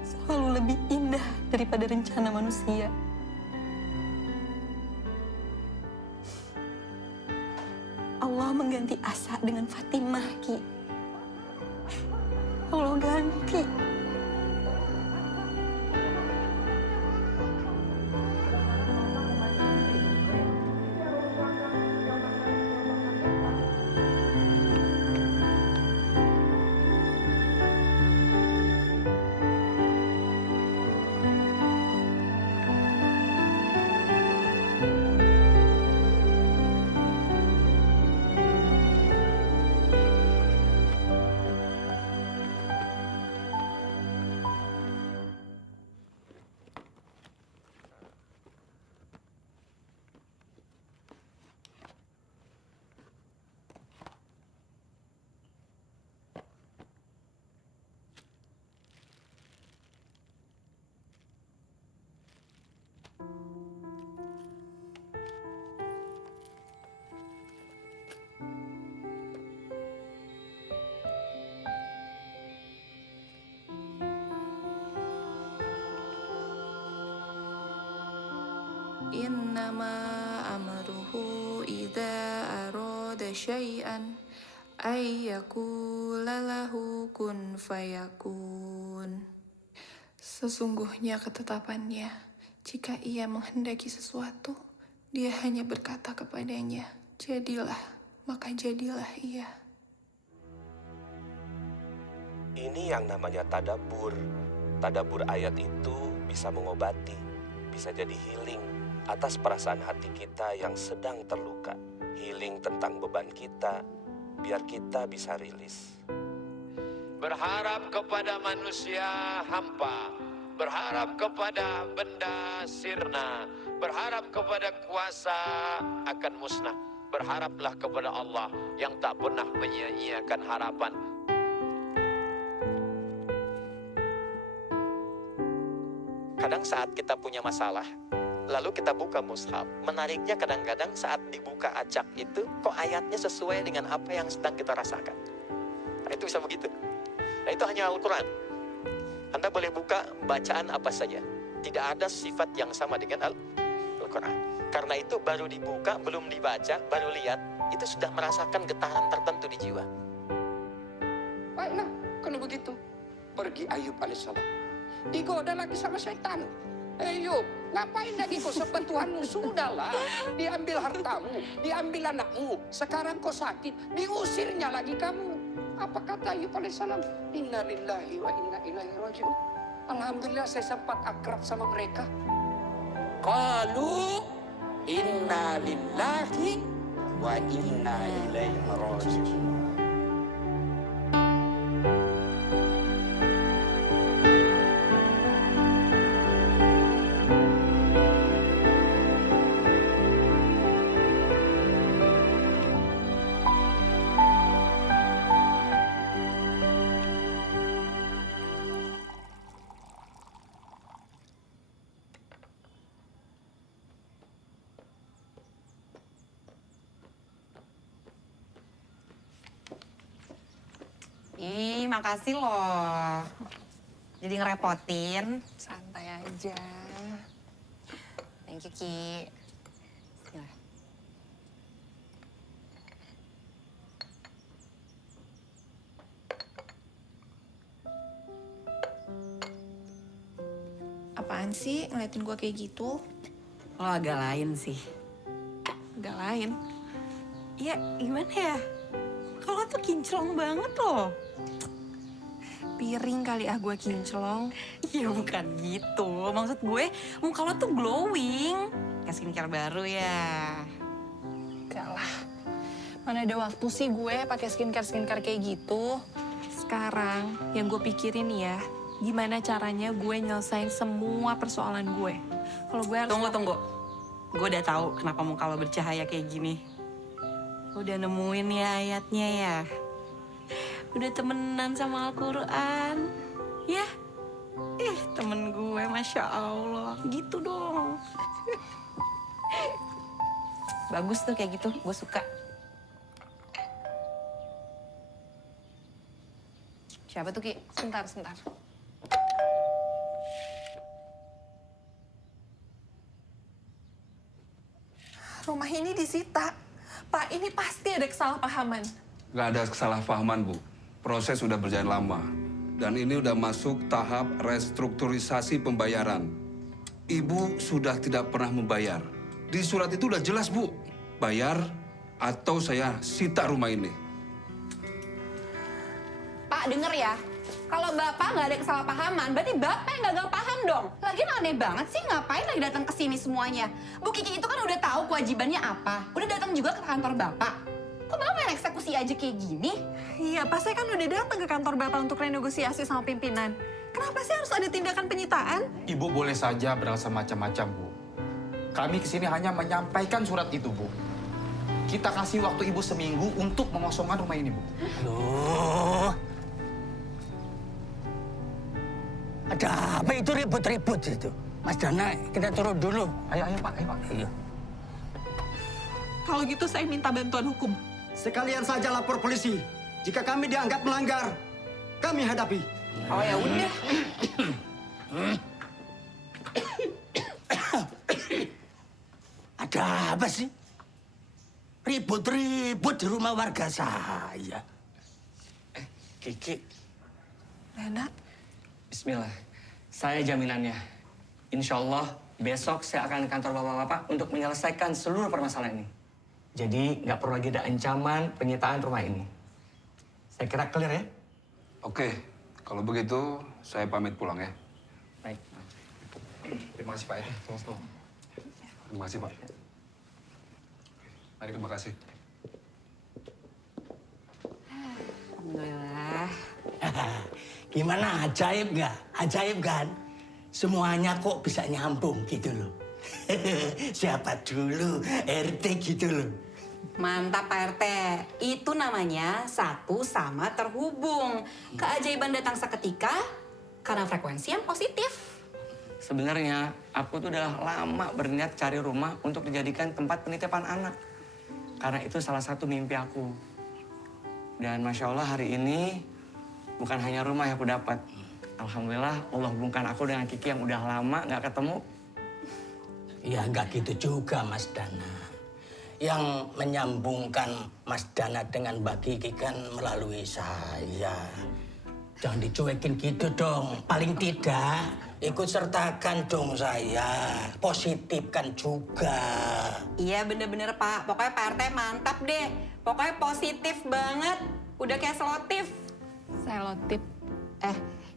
selalu lebih indah daripada rencana manusia. Allah mengganti Asa dengan Fatimah, Ki. Allah ganti. Innama amruhu idza arada syai'an ayyakula lahu kun fayakun. Sesungguhnya ketetapannya, jika ia menghendaki sesuatu, dia hanya berkata kepadanya, jadilah, maka jadilah ia. Ini yang namanya tadabbur. Tadabbur ayat itu bisa mengobati, bisa jadi healing atas perasaan hati kita yang sedang terluka. Healing tentang beban kita, biar kita bisa rilis. Berharap kepada manusia hampa, berharap kepada benda sirna, berharap kepada kuasa akan musnah. Berharaplah kepada Allah yang tak pernah menyia-nyiakan harapan. Kadang saat kita punya masalah, lalu kita buka mushaf. Menariknya kadang-kadang saat dibuka acak itu, kok ayatnya sesuai dengan apa yang sedang kita rasakan. Nah, itu bisa begitu. Nah, itu hanya Al-Quran. Anda boleh buka bacaan apa saja. Tidak ada sifat yang sama dengan Al-Quran. Karena itu baru dibuka, belum dibaca, baru lihat, itu sudah merasakan getaran tertentu di jiwa. Baiklah, kalau begitu, pergi Ayub alaihissalam. Digoda lagi sama syaitan. Ayub, ngapain lagi kau sempat Tuhanmu? Sudahlah, diambil hartamu, diambil anakmu. Sekarang kau sakit, diusirnya lagi kamu. Apa kata Ayub alaihissalam? Inna lillahi wa inna ilaihi raji'un. Alhamdulillah saya sempat akrab sama mereka. Qalu inna lillahi wa inna ilaihi raji'un. Ih, makasih loh. Jadi ngerepotin. Santai aja. Thank you, Ki. apaan sih ngeliatin gue kayak gitu? Lo agak lain sih. Gak lain. Ya gimana ya? Kalau tuh kinclong banget loh. Piring kali gue kinclong. Ya bukan gitu. Maksud gue muka lo tuh glowing. Kayak skincare baru ya. Gak lah. Mana ada waktu sih gue pakai skincare kayak gitu. Sekarang yang gue pikirin ya, gimana caranya gue nyelesain semua persoalan gue. Kalau gue harus... Tunggu. Gue udah tahu kenapa muka lo bercahaya kayak gini. Lo udah nemuin ya ayatnya ya. Udah temenan sama Al-Quran. Ya. Temen gue, Masya Allah. Gitu dong. Bagus tuh kayak gitu, gue suka. Siapa tuh, Ki? Sebentar. Rumah ini disita. Pak, ini pasti ada kesalahpahaman. Nggak ada kesalahpahaman, Bu. Proses sudah berjalan lama. Dan ini udah masuk tahap restrukturisasi pembayaran. Ibu sudah tidak pernah membayar. Di surat itu udah jelas, Bu. Bayar atau saya sita rumah ini. Pak, denger ya. Kalau Bapak nggak ada kesalahpahaman, berarti Bapak yang gagal paham dong. Lagian aneh banget sih, ngapain lagi datang ke sini semuanya? Bu Kiki itu kan udah tahu kewajibannya apa. Udah datang juga ke kantor Bapak. Kok Bapak main eksekusi aja kayak gini? Iya, Pak, saya kan udah datang ke kantor Bapak untuk renegosiasi sama pimpinan. Kenapa sih harus ada tindakan penyitaan? Ibu boleh saja beralasan macam-macam, Bu. Kami kesini hanya menyampaikan surat itu, Bu. Kita kasih waktu Ibu seminggu untuk mengosongkan rumah ini, Bu. Loh. Ada apa itu ribut-ribut itu? Mas Dana, kita turun dulu. Ayo, Pak. Ayo. Kalau gitu saya minta bantuan hukum. Sekalian saja lapor polisi. Jika kami dianggap melanggar, kami hadapi. Oh ya udah. Ada apa sih? Ribut-ribut di rumah warga saya. Kiki, Lena, bismillah. Saya jaminannya. Insya Allah besok saya akan ke kantor bapak-bapak untuk menyelesaikan seluruh permasalahan ini. Jadi nggak perlu lagi ada ancaman penyitaan rumah ini. Saya kira clear ya? Oke, kalau begitu saya pamit pulang ya. Baik. Terima kasih, Pak. Terima kasih, Pak. Mari, terima kasih. Alhamdulillah. Gimana, ajaib nggak? Ajaib kan? Semuanya kok bisa nyambung gitu loh. Siapa dulu RT gitu loh. Mantap Pak RT. Itu namanya satu sama terhubung. Keajaiban datang seketika karena frekuensi yang positif. Sebenarnya aku tuh udah lama berniat cari rumah untuk dijadikan tempat penitipan anak. Karena itu salah satu mimpi aku. Dan Masya Allah hari ini bukan hanya rumah yang aku dapat. Alhamdulillah Allah hubungkan aku dengan Kiki yang udah lama nggak ketemu. Ya nggak gitu juga Mas Dana. Yang menyambungkan Mas Dana dengan Mbak Kiki kan melalui saya. Jangan dicuekin gitu dong. Paling tidak ikut sertakan dong saya. Positifkan juga. Iya bener-bener Pak. Pokoknya Pak RT mantap deh. Pokoknya positif banget. Udah kayak selotip. Selotip.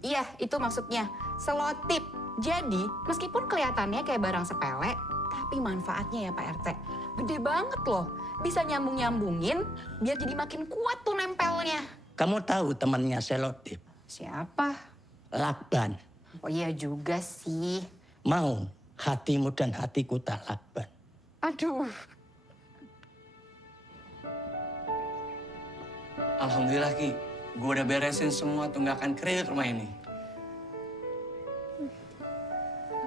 Iya itu maksudnya. Selotip. Jadi meskipun kelihatannya kayak barang sepele, tapi manfaatnya ya Pak RT gede banget loh. Bisa nyambung-nyambungin biar jadi makin kuat tuh nempelnya. Kamu tahu temannya selotip? Siapa? Lakban. Oh iya juga sih. Mau hatimu dan hatiku tak lakban. Aduh. Alhamdulillah Ki, gue udah beresin semua tunggakan kredit rumah ini.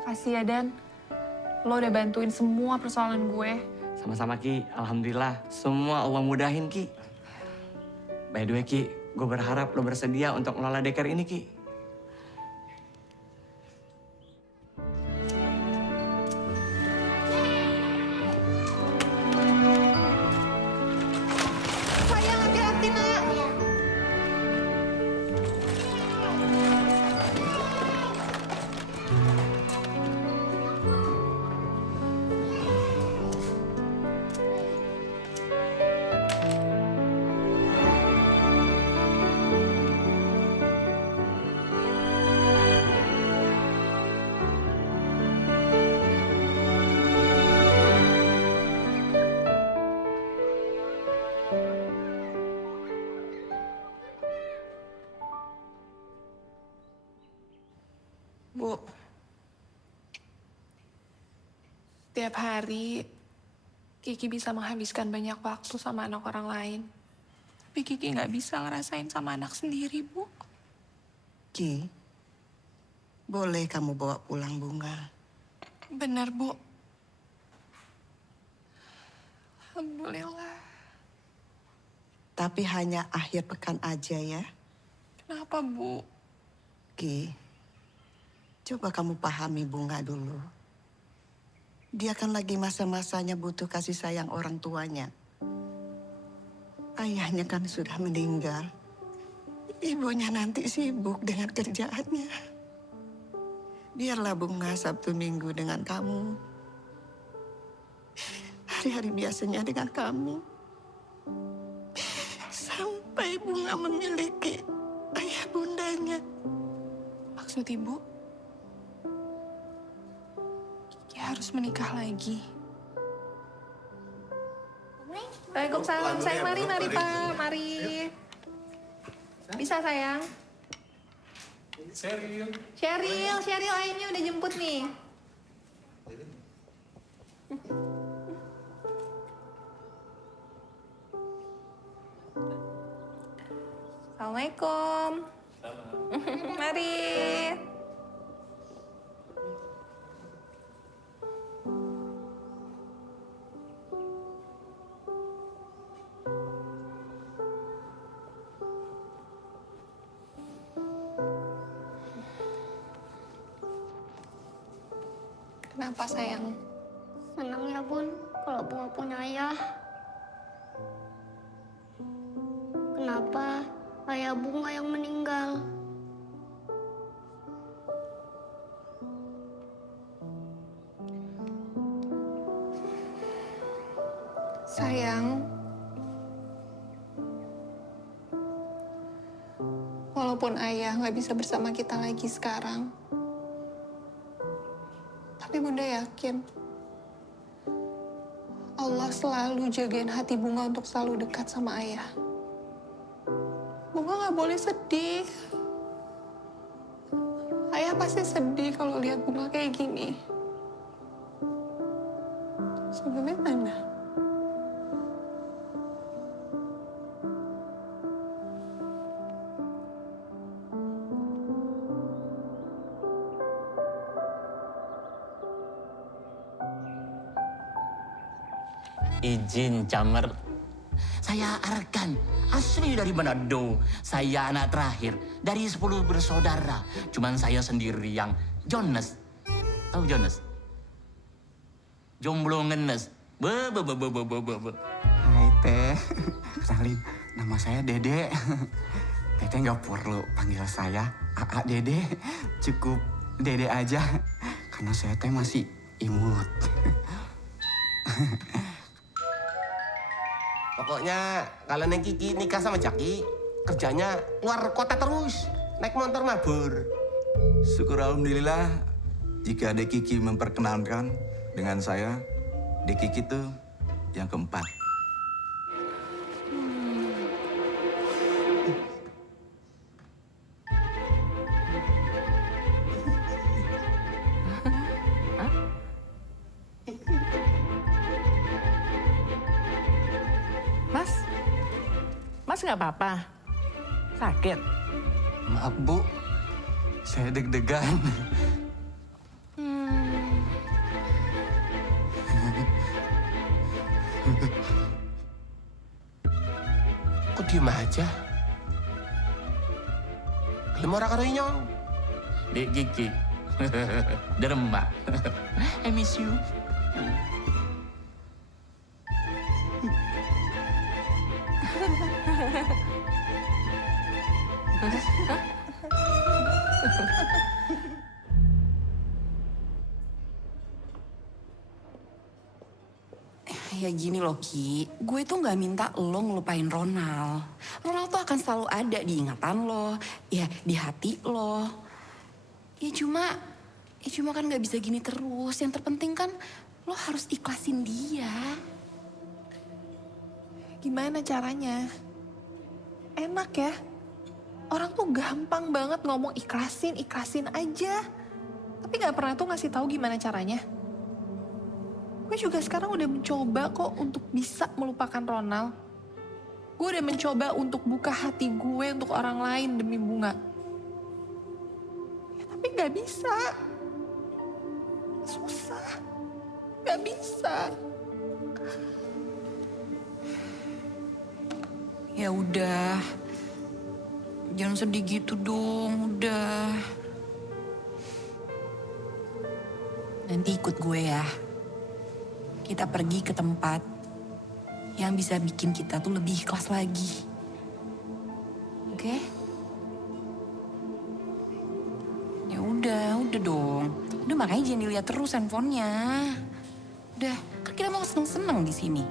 Makasih ya Dan. Lo udah bantuin semua persoalan gue. Sama-sama Ki, Alhamdulillah semua Allah mudahin Ki. By the way Ki, gue berharap lo bersedia untuk ngelola daycare ini Ki. Sayang hati-hati nak. Bu. Tiap hari, Kiki bisa menghabiskan banyak waktu sama anak orang lain. Tapi Kiki nggak bisa ngerasain sama anak sendiri, Bu. Ki, boleh kamu bawa pulang bunga. Benar, Bu. Alhamdulillah. Tapi hanya akhir pekan aja ya. Kenapa, Bu? Ki, coba kamu pahami bunga dulu. Dia kan lagi masa-masanya butuh kasih sayang orang tuanya. Ayahnya kan sudah meninggal. Ibunya nanti sibuk dengan kerjaannya. Biarlah bunga Sabtu Minggu dengan kamu. Hari-hari biasanya dengan kami. Sampai bunga memiliki ayah bundanya. Maksud Ibu? Kiki harus menikah lagi. Waalaikumsalam, sayang. Mari Pak, mari. Bisa sayang? Cheryl, ayahnya udah jemput nih. Assalamualaikum. Mari. Kenapa, sayang? Senang ya, Bun, kalau Bunga punya ayah. Kenapa ayah Bunga yang meninggal? Sayang, walaupun ayah nggak bisa bersama kita lagi sekarang, tapi Bunda yakin Allah selalu jagain hati Bunga untuk selalu dekat sama ayah. Bunga nggak boleh sedih. Ayah pasti sedih kalau lihat Bunga kayak gini. Sebelumnya mana? Izin Camer, saya Arkan, asli dari Manado. Saya anak terakhir dari 10 bersaudara. Cuman saya sendiri yang Jonas. Tahu Jonas? Jomblo ngenes. Be. Hai Teh, kenalin, nama saya Dede. Teteh nggak perlu panggil saya Aa Dede, cukup Dede aja. Karena saya teh masih imut. Pokoknya kalau Neng Kiki nikah sama Jaki, kerjanya keluar kota terus, naik motor mabur. Syukur alhamdulillah jika Dek Kiki memperkenalkan dengan saya, Dek Kiki itu yang keempat. Mas nggak apa-apa? Sakit? Maaf Bu, saya deg-degan. Kok diem aja? Lemora karo inyong. Dek Kiki, derma. I miss you. Ya gini loh Ki, gue tuh gak minta lo ngelupain Ronald. Ronald tuh akan selalu ada di ingatan lo, ya di hati lo. Ya cuma kan gak bisa gini terus. Yang terpenting kan lo harus ikhlasin dia. Gimana caranya? Enak ya? Orang tuh gampang banget ngomong ikhlasin aja. Tapi gak pernah tuh ngasih tahu gimana caranya. Gue juga sekarang udah mencoba kok untuk bisa melupakan Ronald. Gue udah mencoba untuk buka hati gue untuk orang lain demi Bunga. Ya, tapi gak bisa. Susah. Gak bisa. Ya udah. Jangan sedih gitu dong, udah. Nanti ikut gue ya. Kita pergi ke tempat yang bisa bikin kita tuh lebih ikhlas lagi. Oke? Ya udah dong. Udah makanya jangan dilihat terus handphonenya. Udah, kan kita mau seneng-seneng di sini.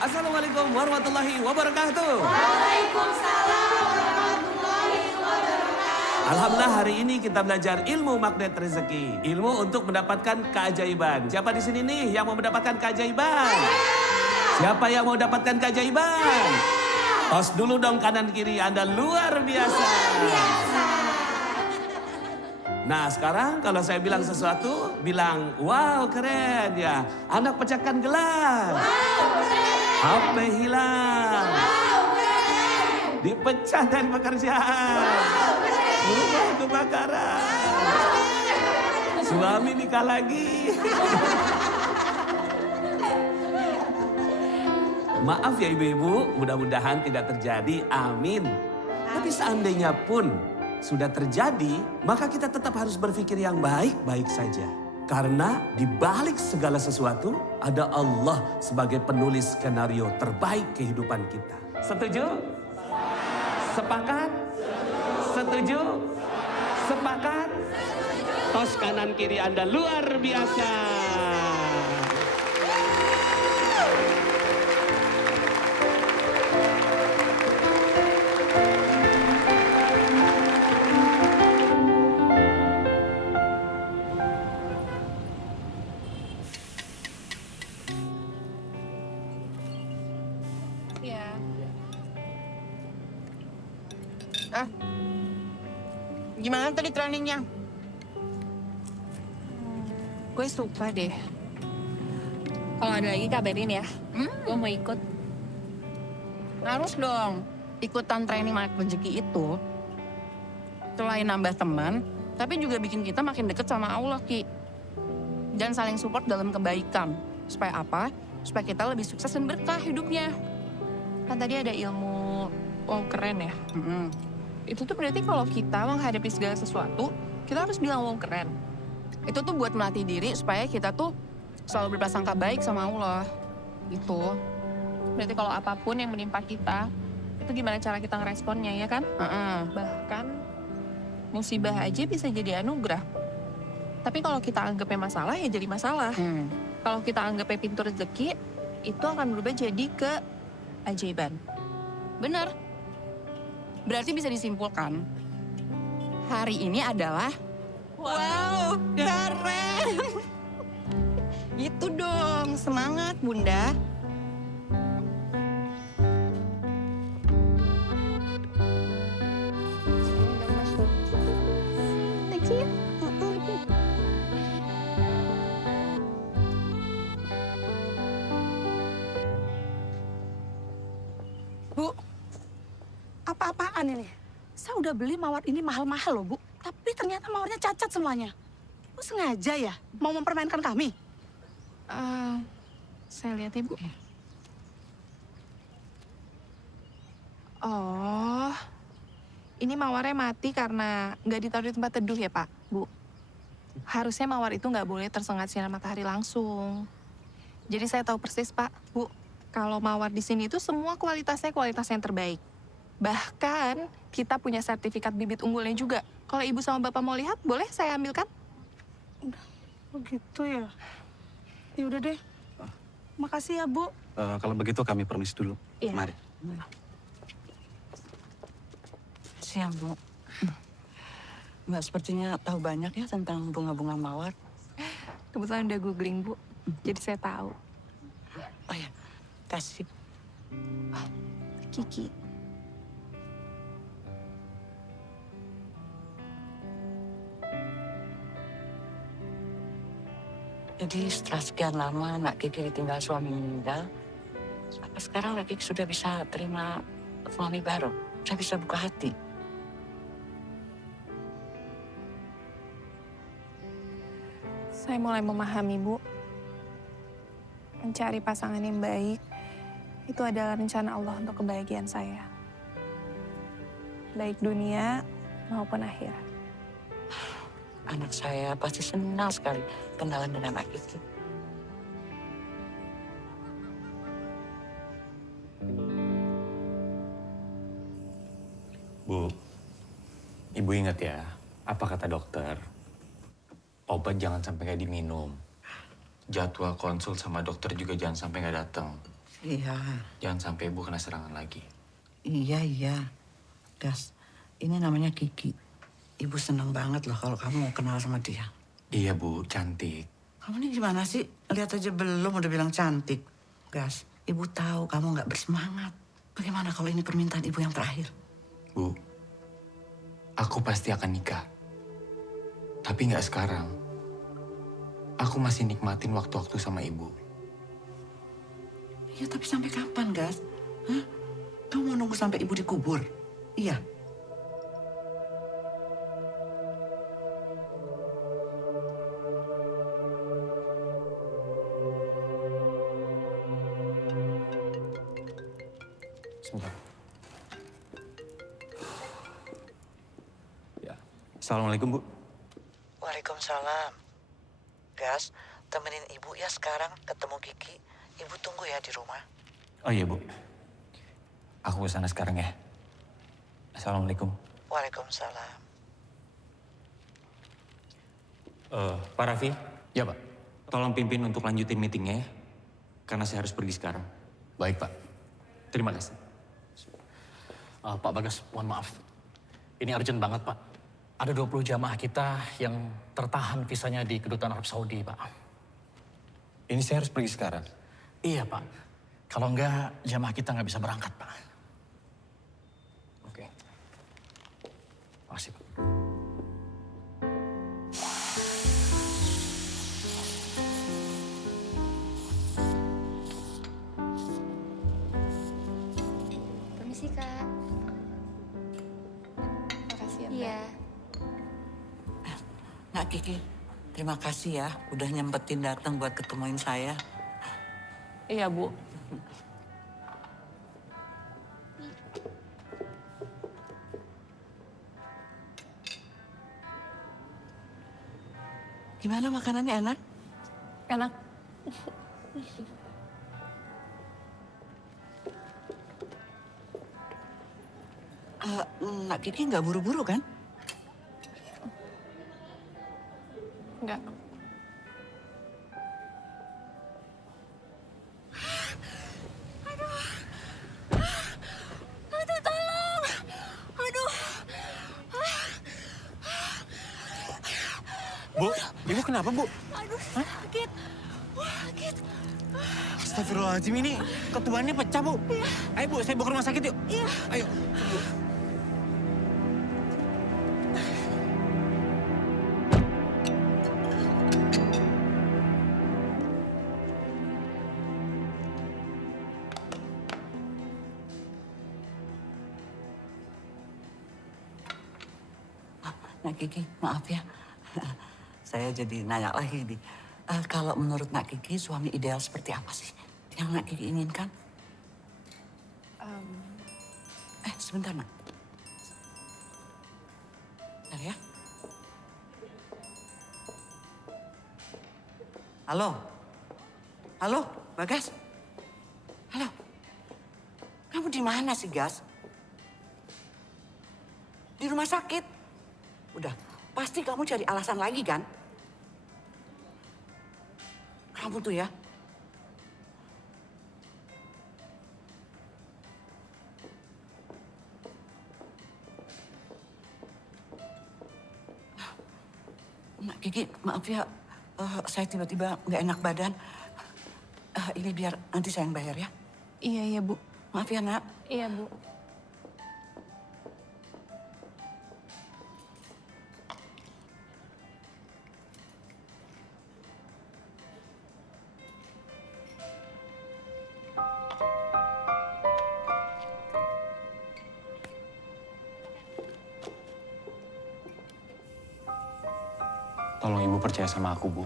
Assalamualaikum warahmatullahi wabarakatuh. Waalaikumsalam warahmatullahi wabarakatuh. Alhamdulillah hari ini kita belajar ilmu magnet rezeki. Ilmu untuk mendapatkan keajaiban. Siapa di sini nih yang mau mendapatkan keajaiban? Siapa yang mau dapatkan keajaiban? Tos dulu dong kanan kiri, Anda luar biasa. Nah sekarang kalau saya bilang sesuatu, bilang wow keren ya. Anak pecahkan gelas. Wow keren. HP hilang. Wow keren. Dipecah dari pekerjaan. Wow keren. Rumah kebakaran. Wow keren. Suami nikah lagi. Maaf ya ibu-ibu, mudah-mudahan tidak terjadi, amin. Tapi seandainya pun sudah terjadi, maka kita tetap harus berpikir yang baik-baik saja. Karena di balik segala sesuatu, ada Allah sebagai penulis skenario terbaik kehidupan kita. Setuju? Sepakat? Setuju? Sepakat? Tos kanan kiri Anda luar biasa. Gimana tadi trainingnya? Gue suka deh. Kalau ada lagi kabarin ya. Gue mau ikut. Harus dong. Ikutan training magnet rezeki itu selain nambah teman, tapi juga bikin kita makin deket sama Allah, Ki. Dan saling support dalam kebaikan. Supaya apa? Supaya kita lebih sukses dan berkah hidupnya. Kan tadi ada ilmu wow keren ya. Itu tuh berarti kalau kita menghadapi segala sesuatu, kita harus bilang wow keren. Itu tuh buat melatih diri supaya kita tuh selalu berprasangka baik sama Allah. Gitu. Berarti kalau apapun yang menimpa kita, itu gimana cara kita ngeresponnya ya kan? Bahkan musibah aja bisa jadi anugerah. Tapi kalau kita anggapnya masalah, ya jadi masalah. Kalau kita anggapnya pintu rezeki, itu akan berubah jadi keajaiban. Bener. Berarti bisa disimpulkan, hari ini adalah wow, keren. Itu dong, semangat Bunda. Bu, apa-apaan ini? Saya udah beli mawar ini mahal-mahal loh, Bu. Tapi ternyata mawarnya cacat semuanya. Bu sengaja ya mau mempermainkan kami? Saya lihat Ibu. Oh, ini mawarnya mati karena nggak ditaruh di tempat teduh ya Pak, Bu. Harusnya mawar itu nggak boleh tersengat sinar matahari langsung. Jadi saya tahu persis Pak, Bu. Kalau mawar di sini itu semua kualitasnya kualitas yang terbaik. Bahkan kita punya sertifikat bibit unggulnya juga. Kalau Ibu sama Bapak mau lihat, boleh saya ambilkan? Begitu ya. Ya udah deh. Makasih ya, Bu. Kalau begitu kami permisi dulu. Iya. Mari. Siang, Bu. Mbak sepertinya tahu banyak ya tentang bunga-bunga mawar. Kebetulan udah googling, Bu. Jadi saya tahu. Oh ya, kasih. Kiki. Jadi setelah sekian lama Nak Kiki ditinggal suami meninggal, apa sekarang Nak Kiki sudah bisa terima suami baru? Saya bisa buka hati. Saya mulai memahami, Bu. Mencari pasangan yang baik itu adalah rencana Allah untuk kebahagiaan saya. Baik dunia maupun akhirat. Anak saya pasti senang sekali kenalan dengan Nak Kiki. Bu, Ibu ingat ya, apa kata dokter? Obat jangan sampai nggak diminum. Jadwal konsul sama dokter juga jangan sampai nggak datang. Iya. Jangan sampai Ibu kena serangan lagi. Iya. Gas, ini namanya Kiki. Ibu senang banget loh kalau kamu mau kenal sama dia. Iya Bu, cantik. Kamu ini gimana sih? Lihat aja belum udah bilang cantik. Gas, Ibu tahu kamu nggak bersemangat. Bagaimana kalau ini permintaan Ibu yang terakhir? Bu, aku pasti akan nikah. Tapi nggak sekarang. Aku masih nikmatin waktu-waktu sama Ibu. Iya, tapi sampai kapan, Gas? Hah? Kamu mau nunggu sampai Ibu dikubur? Iya. Sebentar. Ya. Assalamualaikum, Bu. Waalaikumsalam. Gas, temenin Ibu ya sekarang ketemu Kiki. Ibu tunggu ya di rumah. Oh iya, Bu. Aku kesana sekarang ya. Assalamualaikum. Waalaikumsalam. Pak Raffi? Ya, Pak. Tolong pimpin untuk lanjutin meetingnya ya. Karena saya harus pergi sekarang. Baik, Pak. Terima kasih. Pak Bagas, mohon maaf. Ini urgent banget, Pak. Ada 20 jamaah kita yang tertahan visanya di Kedutaan Arab Saudi, Pak. Ini saya harus pergi sekarang? Iya, Pak. Kalau enggak, jamaah kita nggak bisa berangkat, Pak. Oke. Makasih, Pak. Permisi, Kak. Makasih ya, Mbak. Iya. Nak Kiki, terima kasih ya udah nyempetin datang buat ketemuin saya. Iya, Bu. Gimana makanannya, enak? Enak. Nak Kiki nggak buru-buru kan? Enggak. Aduh, tolong. Aduh. Bu, Ibu kenapa, Bu? Aduh, sakit. Sakit. Astagfirullahaladzim, ini ketubannya pecah, Bu. Ayo, Bu, saya bawa ke rumah sakit yuk. Iya. Ayo. Nak Kiki, maaf ya. Saya jadi nanya lagi nih. Kalau menurut Nak Kiki, suami ideal seperti apa sih yang Nak Kiki inginkan? Sebentar, Nak. Bentar ya. Halo? Halo, Bagas? Halo? Kamu di mana sih, Gas? Di rumah sakit? Udah, pasti kamu cari alasan lagi kan? Kamu tuh ya. Nak Kiki, maaf ya. Saya tiba-tiba nggak enak badan. Ini biar nanti saya yang bayar ya. Iya, Bu. Maaf ya, Nak. Iya, Bu. Tolong Ibu percaya sama aku, Bu.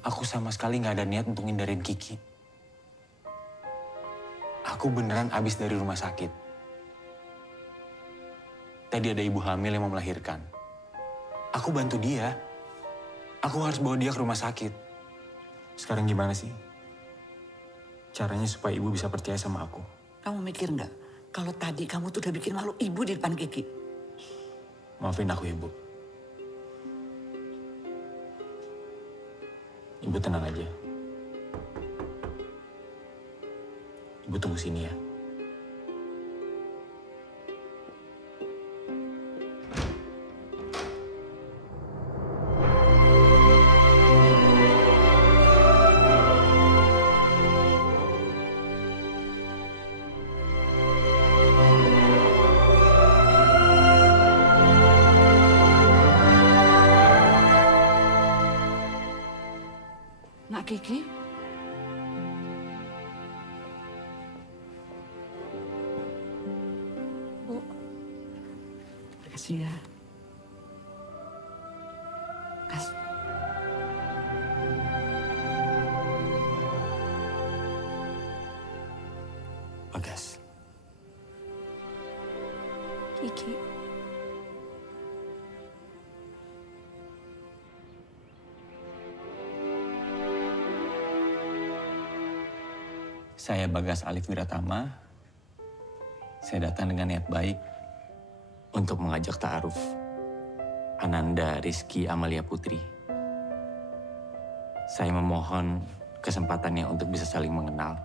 Aku sama sekali nggak ada niat untuk ngindarin Kiki. Aku beneran abis dari rumah sakit. Tadi ada ibu hamil yang mau melahirkan. Aku bantu dia. Aku harus bawa dia ke rumah sakit. Sekarang gimana sih caranya supaya Ibu bisa percaya sama aku? Kamu mikir nggak kalau tadi kamu tuh udah bikin malu Ibu di depan Kiki? Maafin aku, Ibu. Ibu tenang aja. Ibu tunggu sini ya. Nak Kiki? Bu. Kasih ya. Kas. Bagas. Kiki. Saya Bagas Alif Wiratama. Saya datang dengan niat baik untuk mengajak ta'aruf Ananda Rizky Amalia Putri. Saya memohon kesempatannya untuk bisa saling mengenal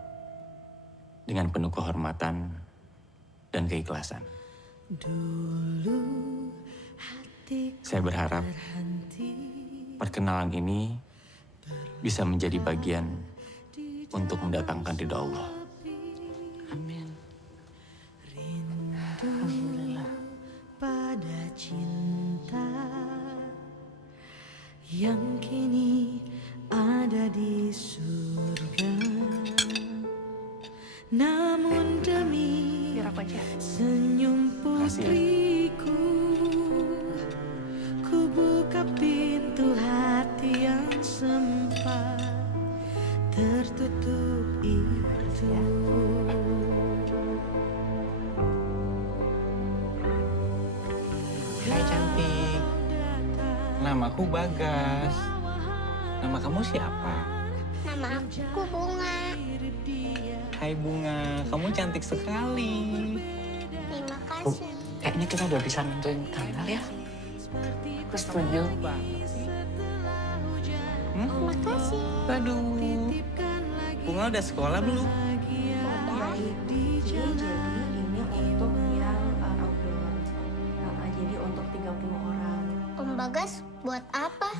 dengan penuh kehormatan dan keikhlasan. Saya berharap perkenalan ini bisa menjadi bagian untuk mendatangkan ridha Allah. Amin. Alhamdulillah. Pada cinta yang kini ada di surga, namun demi senyum putriku, ku buka pintu hati yang sempat tertutup itu. Hai cantik. Namaku Bagas. Nama kamu siapa? Nama aku Bunga. Hai Bunga, kamu cantik sekali. Terima kasih. Kayaknya kita udah bisa nentuin tanggal ya. Aku setuju. Makasih. Aduh. Bunga udah sekolah belum? Jadi ini untuk yang outdoor. Jadi untuk 30 orang. Om Bagas buat apa?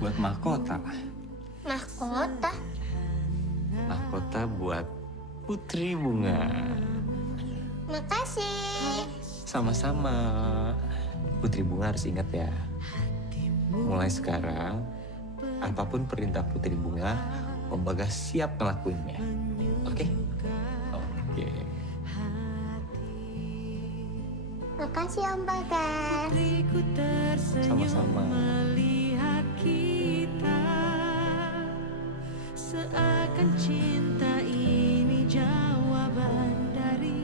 Buat mahkota. Mahkota? Mahkota buat Putri Bunga. Makasih. Sama-sama. Putri Bunga harus ingat ya. Mulai sekarang, apapun perintah Putri Bunga, Om Bagas siap ngelakuinnya. Oke? Oke. Makasih Om Bagas. Sama-sama. Melihat kita seakan cinta ini jawaban dari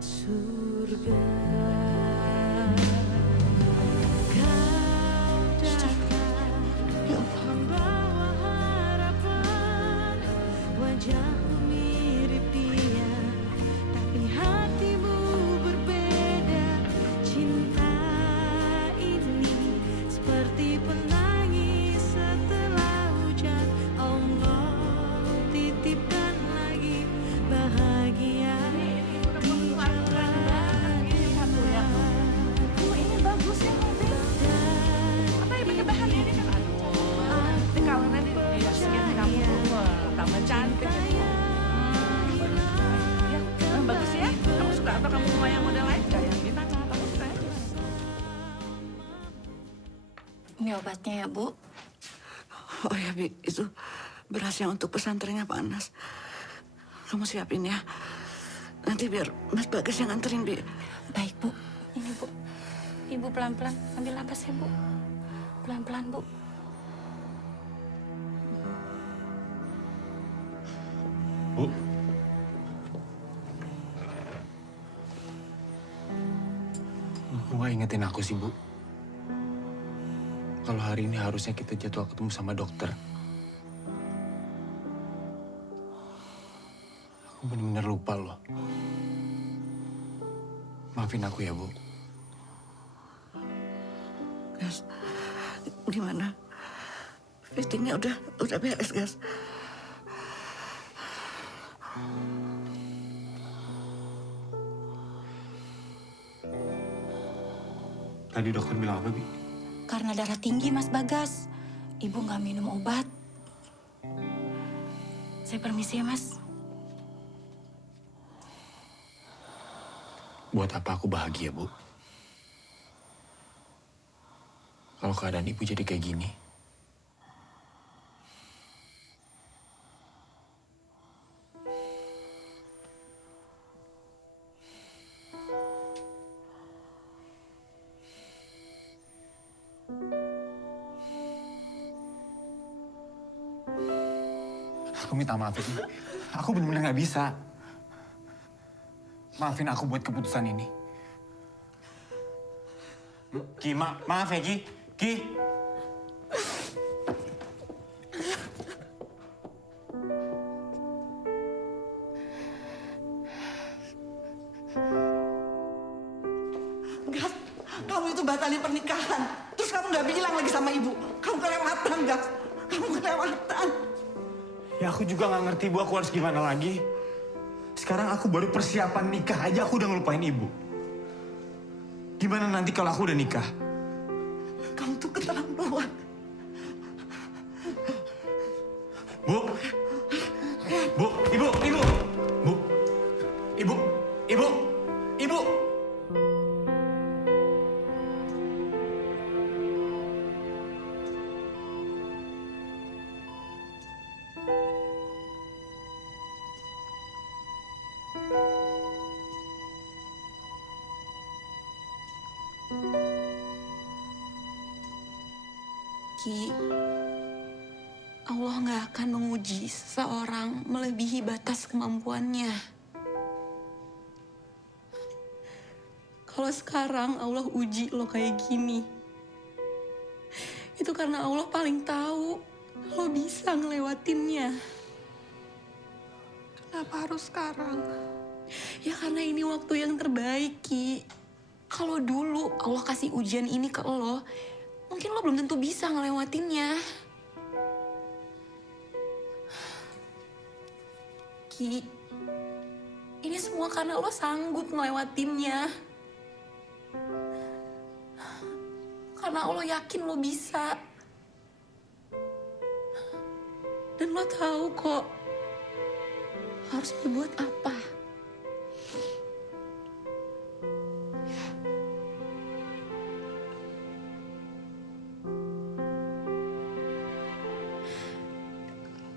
surga. Kau datang membawa harapan, wajahmu mirip dia, tapi hatimu berbeda. Cinta ini seperti penangis setelah hujan. Allah titipkan lagi bahagia di jalan. Ini bagus ya, apa yang pakai bahan ini kan? Aduh, nanti kalau nanti dibersihkan kamu tambah cantik. Ya, bagus ya. Kamu suka atau kamu mau yang model lain? Gak yang kita, kamu suka ya? Ini obatnya ya, Bu. Oh ya, Bi, itu berasnya untuk pesantrennya panas. Kamu siapin ya. Nanti biar Mas Bagas yang nganterin, Bi. Baik, Bu. Ini, Bu. Ibu pelan-pelan ambil napas ya, Bu. Pelan-pelan, Bu. Bu. Kok nggak ingetin aku sih, Bu? Kalau hari ini harusnya kita jadwal ketemu sama dokter. Aku benar-benar lupa loh. Maafin aku ya, Bu. Gas, gimana? Fittingnya udah beres, Gas. Tadi dokter bilang apa, Bi? Karena darah tinggi, Mas Bagas. Ibu nggak minum obat. Saya permisi ya, Mas. Buat apa aku bahagia, Bu? Kalau keadaan ibu jadi kayak gini. Aku minta maaf, Ki. Aku benar-benar nggak bisa. Maafin aku buat keputusan ini. Ki, maaf ya, Ki. Ki. Gas, kamu itu batalin pernikahan. Terus kamu nggak bilang lagi sama ibu. Kamu kelewatan, Gas. Kamu kelewatan. Ya aku juga nggak ngerti, Bu, aku harus gimana lagi. Sekarang aku baru persiapan nikah aja aku udah ngelupain ibu. Gimana nanti kalau aku udah nikah? Kamu tuh keterlaluan. Bu, Bu, ibu, ibu, Bu, ibu, ibu, ibu. Ki, Allah nggak akan menguji seseorang melebihi batas kemampuannya. Kalau sekarang Allah uji lo kayak gini, itu karena Allah paling tahu lo bisa ngelewatinnya. Kenapa harus sekarang? Ya karena ini waktu yang terbaik, Ki. Kalau dulu Allah kasih ujian ini ke lo, mungkin lo belum tentu bisa ngelewatinnya. Ki, ini semua karena lo sanggup ngelewatinnya. Karena Allah yakin lo bisa. Dan lo tahu kok harus berbuat apa.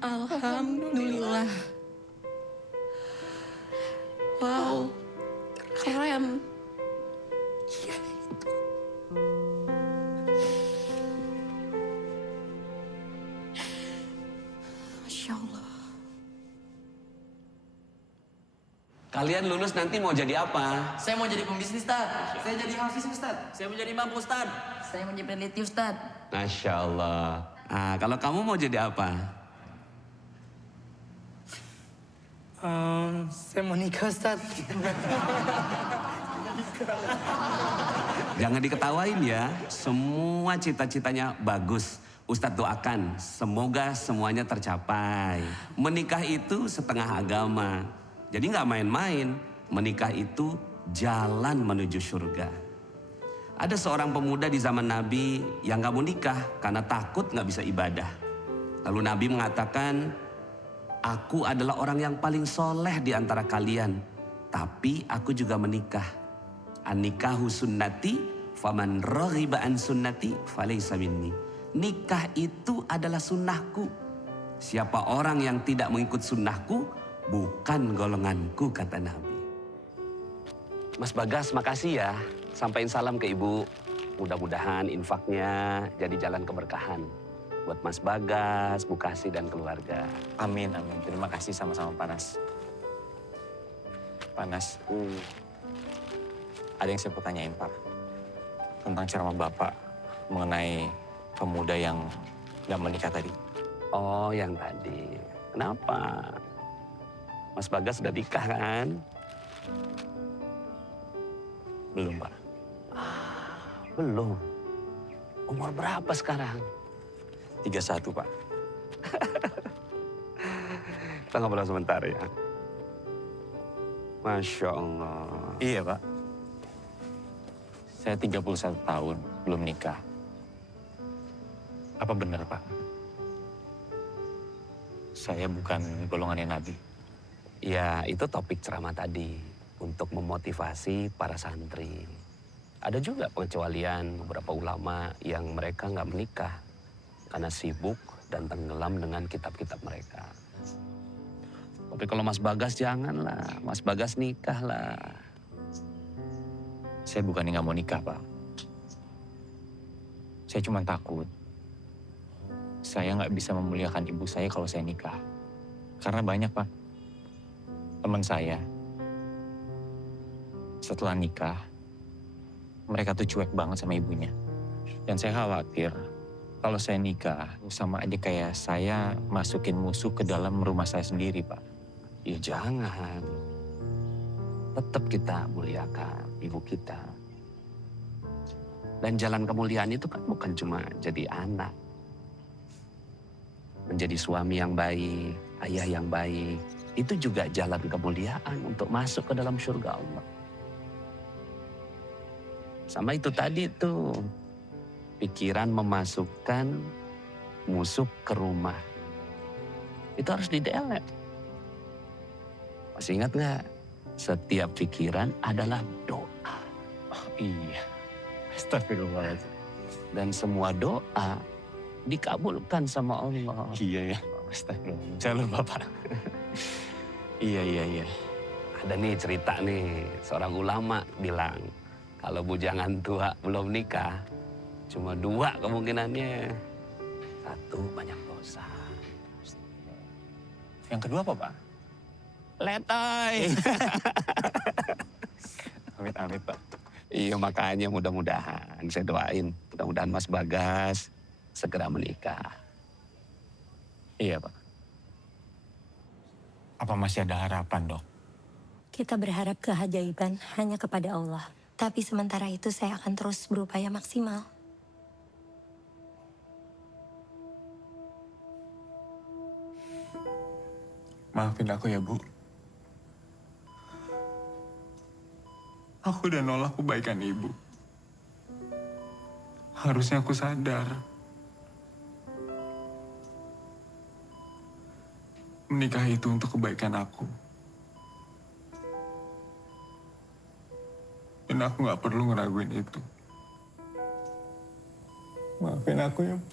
Alhamdulillah. Wow, keren. Iya itu. Masya Allah. Kalian lulus nanti mau jadi apa? Saya mau jadi pembisnis, Ustaz. Saya jadi hafiz, Ustaz. Saya mau jadi imam, Ustaz. Saya mau jadi peneliti, Ustaz. Masya Allah. Nah, kalau kamu mau jadi apa? Saya mau nikah, Ustaz. Jangan diketawain ya. Semua cita-citanya bagus. Ustadz doakan, semoga semuanya tercapai. Menikah itu setengah agama. Jadi nggak main-main. Menikah itu jalan menuju surga. Ada seorang pemuda di zaman Nabi yang nggak mau nikah karena takut nggak bisa ibadah. Lalu Nabi mengatakan, aku adalah orang yang paling soleh di antara kalian. Tapi aku juga menikah. An-nikahu sunnati, faman raghiba an sunnati, falaysa minni. Nikah itu adalah sunnahku. Siapa orang yang tidak mengikut sunnahku, bukan golonganku, kata Nabi. Mas Bagas, makasih ya. Sampaikan salam ke ibu. Mudah-mudahan infaknya jadi jalan keberkahan buat Mas Bagas, Bu Kasih, dan keluarga. Amin, amin. Terima kasih sama-sama Panas. Panas, ada yang saya mau tanyain Pak. Tentang ceramah Bapak mengenai pemuda yang nggak menikah tadi. Oh, yang tadi. Kenapa? Mas Bagas sudah nikah kan? Belum, Pak. Belum. Umur berapa sekarang? 31, Pak. Kita ngobrol sebentar ya. Masya Allah. Iya, Pak. Saya 31 tahun, belum nikah. Apa benar, Pak? Saya bukan golongannya Nabi. Ya, itu topik ceramah tadi. Untuk memotivasi para santri. Ada juga pengecualian beberapa ulama yang mereka nggak menikah. Karena sibuk dan tenggelam dengan kitab-kitab mereka. Tapi kalau Mas Bagas janganlah. Mas Bagas nikahlah. Saya bukannya nggak mau nikah, Pak. Saya cuma takut. Saya nggak bisa memuliakan ibu saya kalau saya nikah. Karena banyak, Pak. Teman saya, setelah nikah, mereka tuh cuek banget sama ibunya. Dan saya khawatir, kalau saya nikah, sama aja kayak saya masukin musuh ke dalam rumah saya sendiri, Pak. Ya jangan. Tetap kita muliakan ibu kita. Dan jalan kemuliaan itu kan bukan cuma jadi anak. Menjadi suami yang baik, ayah yang baik. Itu juga jalan kemuliaan untuk masuk ke dalam surga Allah. Sama itu tadi tuh. Pikiran memasukkan musuh ke rumah. Itu harus didelete. Masih ingat nggak? Setiap pikiran adalah doa. Oh iya. Astagfirullahaladzim. Dan semua doa dikabulkan sama Allah. Iya ya. Astagfirullah. Saya lupa, Pak. Iya. Ada nih cerita nih. Seorang ulama bilang, kalau bujangan tua belum nikah, cuma 2 kemungkinannya. 1, banyak dosa. Yang kedua apa, Pak? Letoy. Amit-amit, Pak. Iya, makanya mudah-mudahan saya doain. Mudah-mudahan Mas Bagas segera menikah. Iya, Pak. Apa masih ada harapan, Dok? Kita berharap keajaiban hanya kepada Allah. Tapi sementara itu saya akan terus berupaya maksimal. Maafin aku ya, Bu. Aku udah nolak kebaikan Ibu. Harusnya aku sadar. Menikah itu untuk kebaikan aku. Dan aku gak perlu ngeraguin itu. Maafin aku ya, Bu.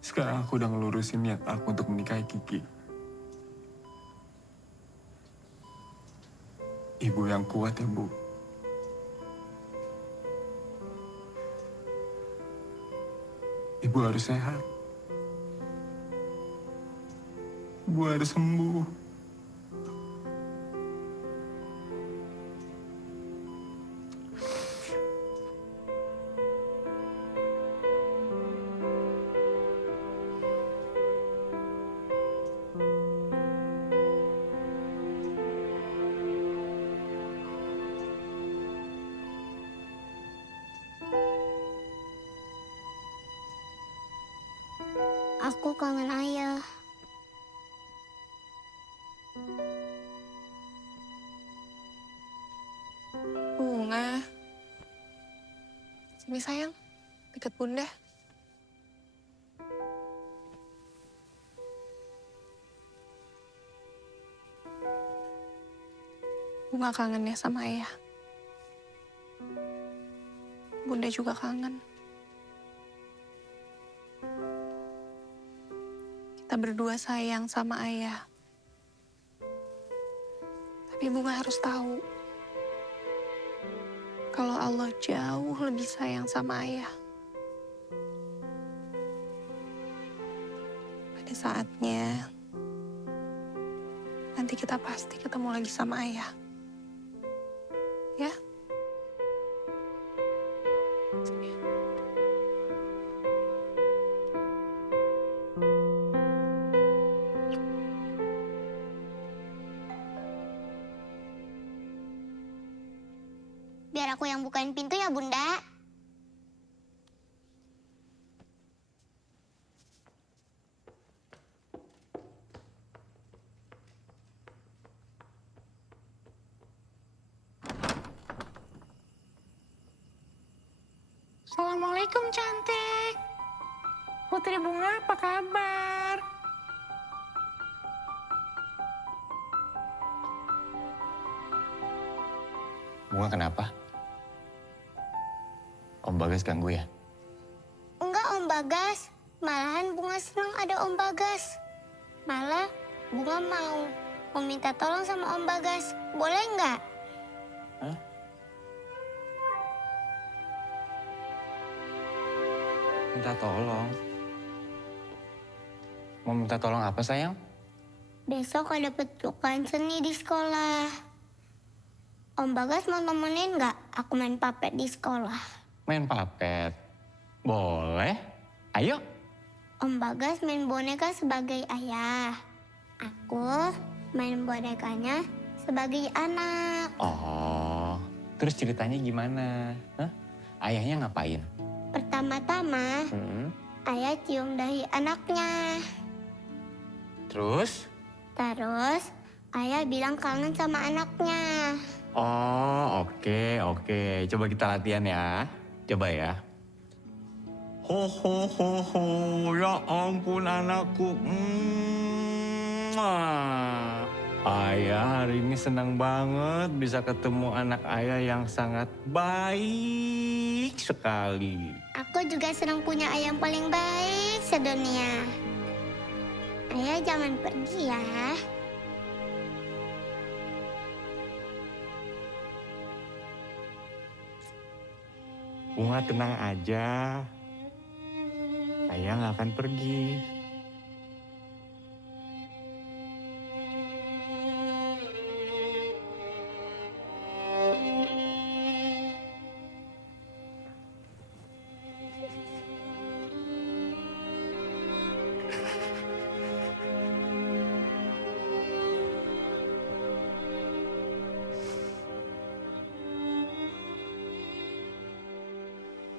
Sekarang aku udah ngelurusin niat aku untuk menikahi Kiki. Ibu yang kuat ya, Bu. Ibu harus sehat. Ibu harus sembuh. Aku kangen ayah. Bunga. Sini sayang, deket bunda. Bunga kangen ya sama ayah. Bunda juga kangen. Kita berdua sayang sama ayah. Tapi Bunga harus tahu kalau Allah jauh lebih sayang sama ayah. Pada saatnya, nanti kita pasti ketemu lagi sama ayah. Ya? Biar aku yang bukain pintu ya, Bunda. Assalamualaikum cantik. Putri Bunga apa kabar? Bunga kenapa? Om Bagas ganggu ya? Enggak, Om Bagas. Malahan Bunga senang ada Om Bagas. Malah Bunga mau minta tolong sama Om Bagas. Boleh nggak? Minta tolong. Mau minta tolong apa sayang? Besok ada pertunjukan seni di sekolah. Om Bagas mau nemenin nggak aku main papet di sekolah? Main papet? Boleh. Ayo. Om Bagas main boneka sebagai ayah. Aku main bonekanya sebagai anak. Oh, terus ceritanya gimana? Hah? Ayahnya ngapain? Pertama-tama, ayah cium dahi anaknya. Terus? Terus, ayah bilang kangen sama anaknya. Oh, oke. Coba kita latihan ya. Coba ya. Ho, ya ampun anakku. Ayah hari ini senang banget bisa ketemu anak ayah yang sangat baik sekali. Aku juga senang punya ayah yang paling baik sedunia. Ayah jangan pergi ya. Bunga tenang aja. Ayah nggak akan pergi.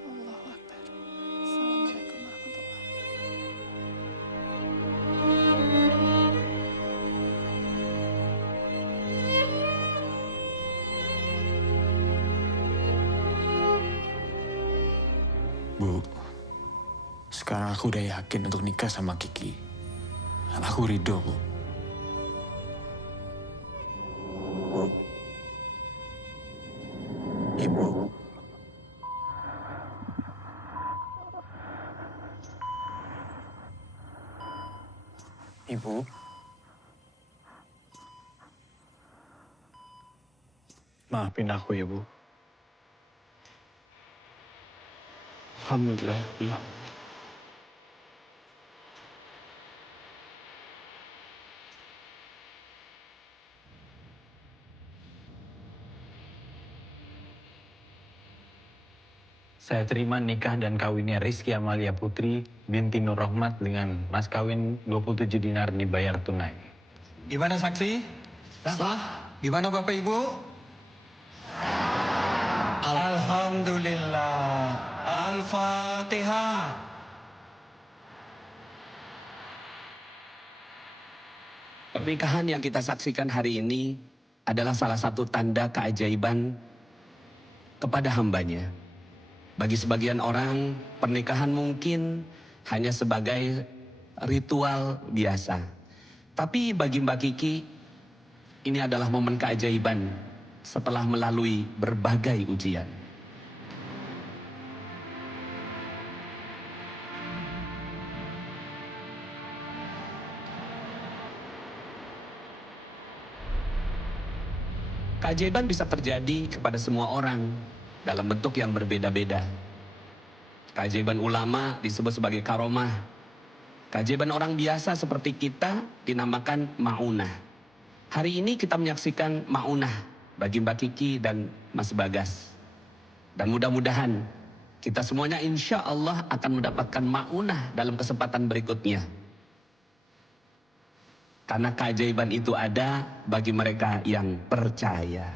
Allahu Akbar. Assalamualaikum warahmatullahi. Bu, sekarang aku udah yakin untuk nikah sama Kiki. Aku ridho, Bu. Ibu. Ibu. Maafin aku ya, Bu. Alhamdulillah. Saya terima nikah dan kawinnya Rizky Amalia Putri binti Nur Rahmat dengan mas kawin 27 dinar dibayar tunai. Gimana saksi? Sah. Gimana Bapak Ibu? Alhamdulillah. Al-Fatihah. Pernikahan yang kita saksikan hari ini adalah salah satu tanda keajaiban kepada hambanya. Bagi sebagian orang, pernikahan mungkin hanya sebagai ritual biasa. Tapi bagi Mbak Kiki, ini adalah momen keajaiban setelah melalui berbagai ujian. Keajaiban bisa terjadi kepada semua orang dalam bentuk yang berbeda-beda. Keajaiban ulama disebut sebagai karomah. Keajaiban orang biasa seperti kita dinamakan maunah. Hari ini kita menyaksikan maunah bagi Mbak Kiki dan Mas Bagas. Dan mudah-mudahan kita semuanya insya Allah akan mendapatkan maunah dalam kesempatan berikutnya. Karena keajaiban itu ada bagi mereka yang percaya.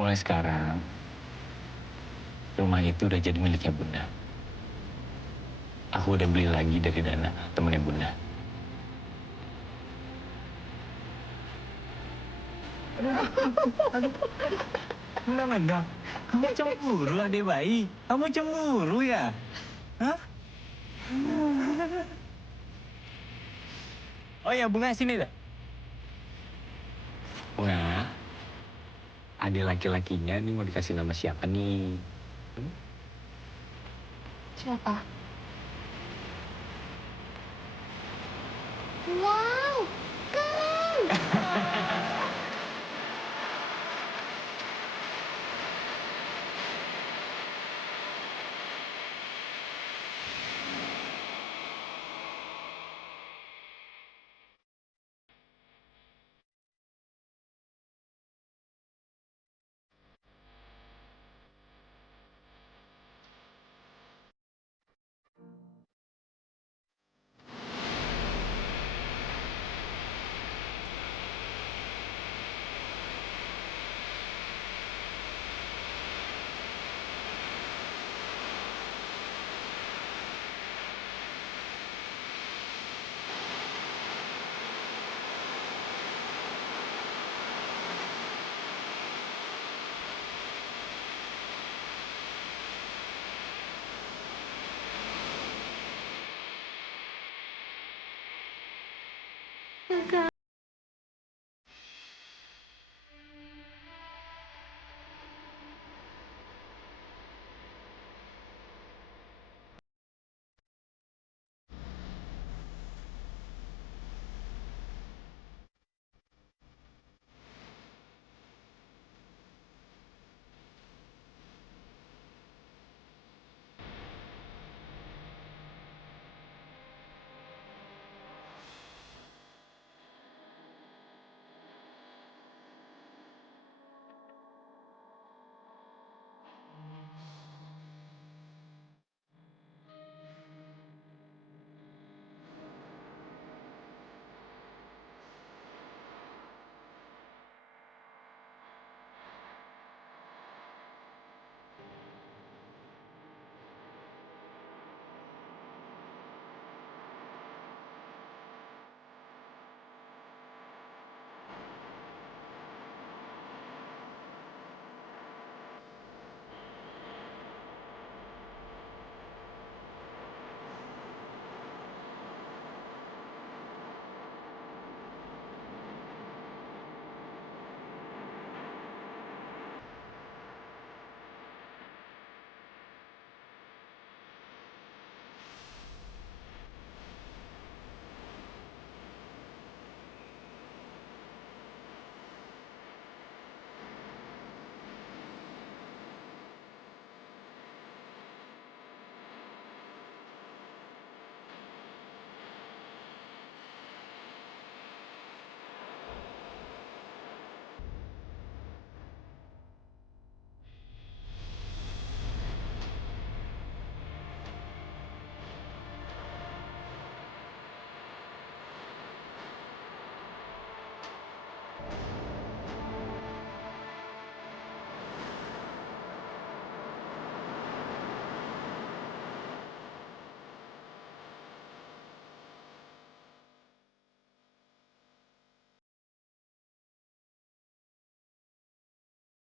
Mulai sekarang, rumah itu udah jadi miliknya Bunda. Aku udah beli lagi dari dana temennya Bunda. Enggak. Kamu cemburu, adek bayi. Kamu cemburu ya? Hah? Oh ya, Bunga sini dah. Bunga, adik laki-lakinya nih mau dikasih nama siapa nih? Siapa? Wow, keren.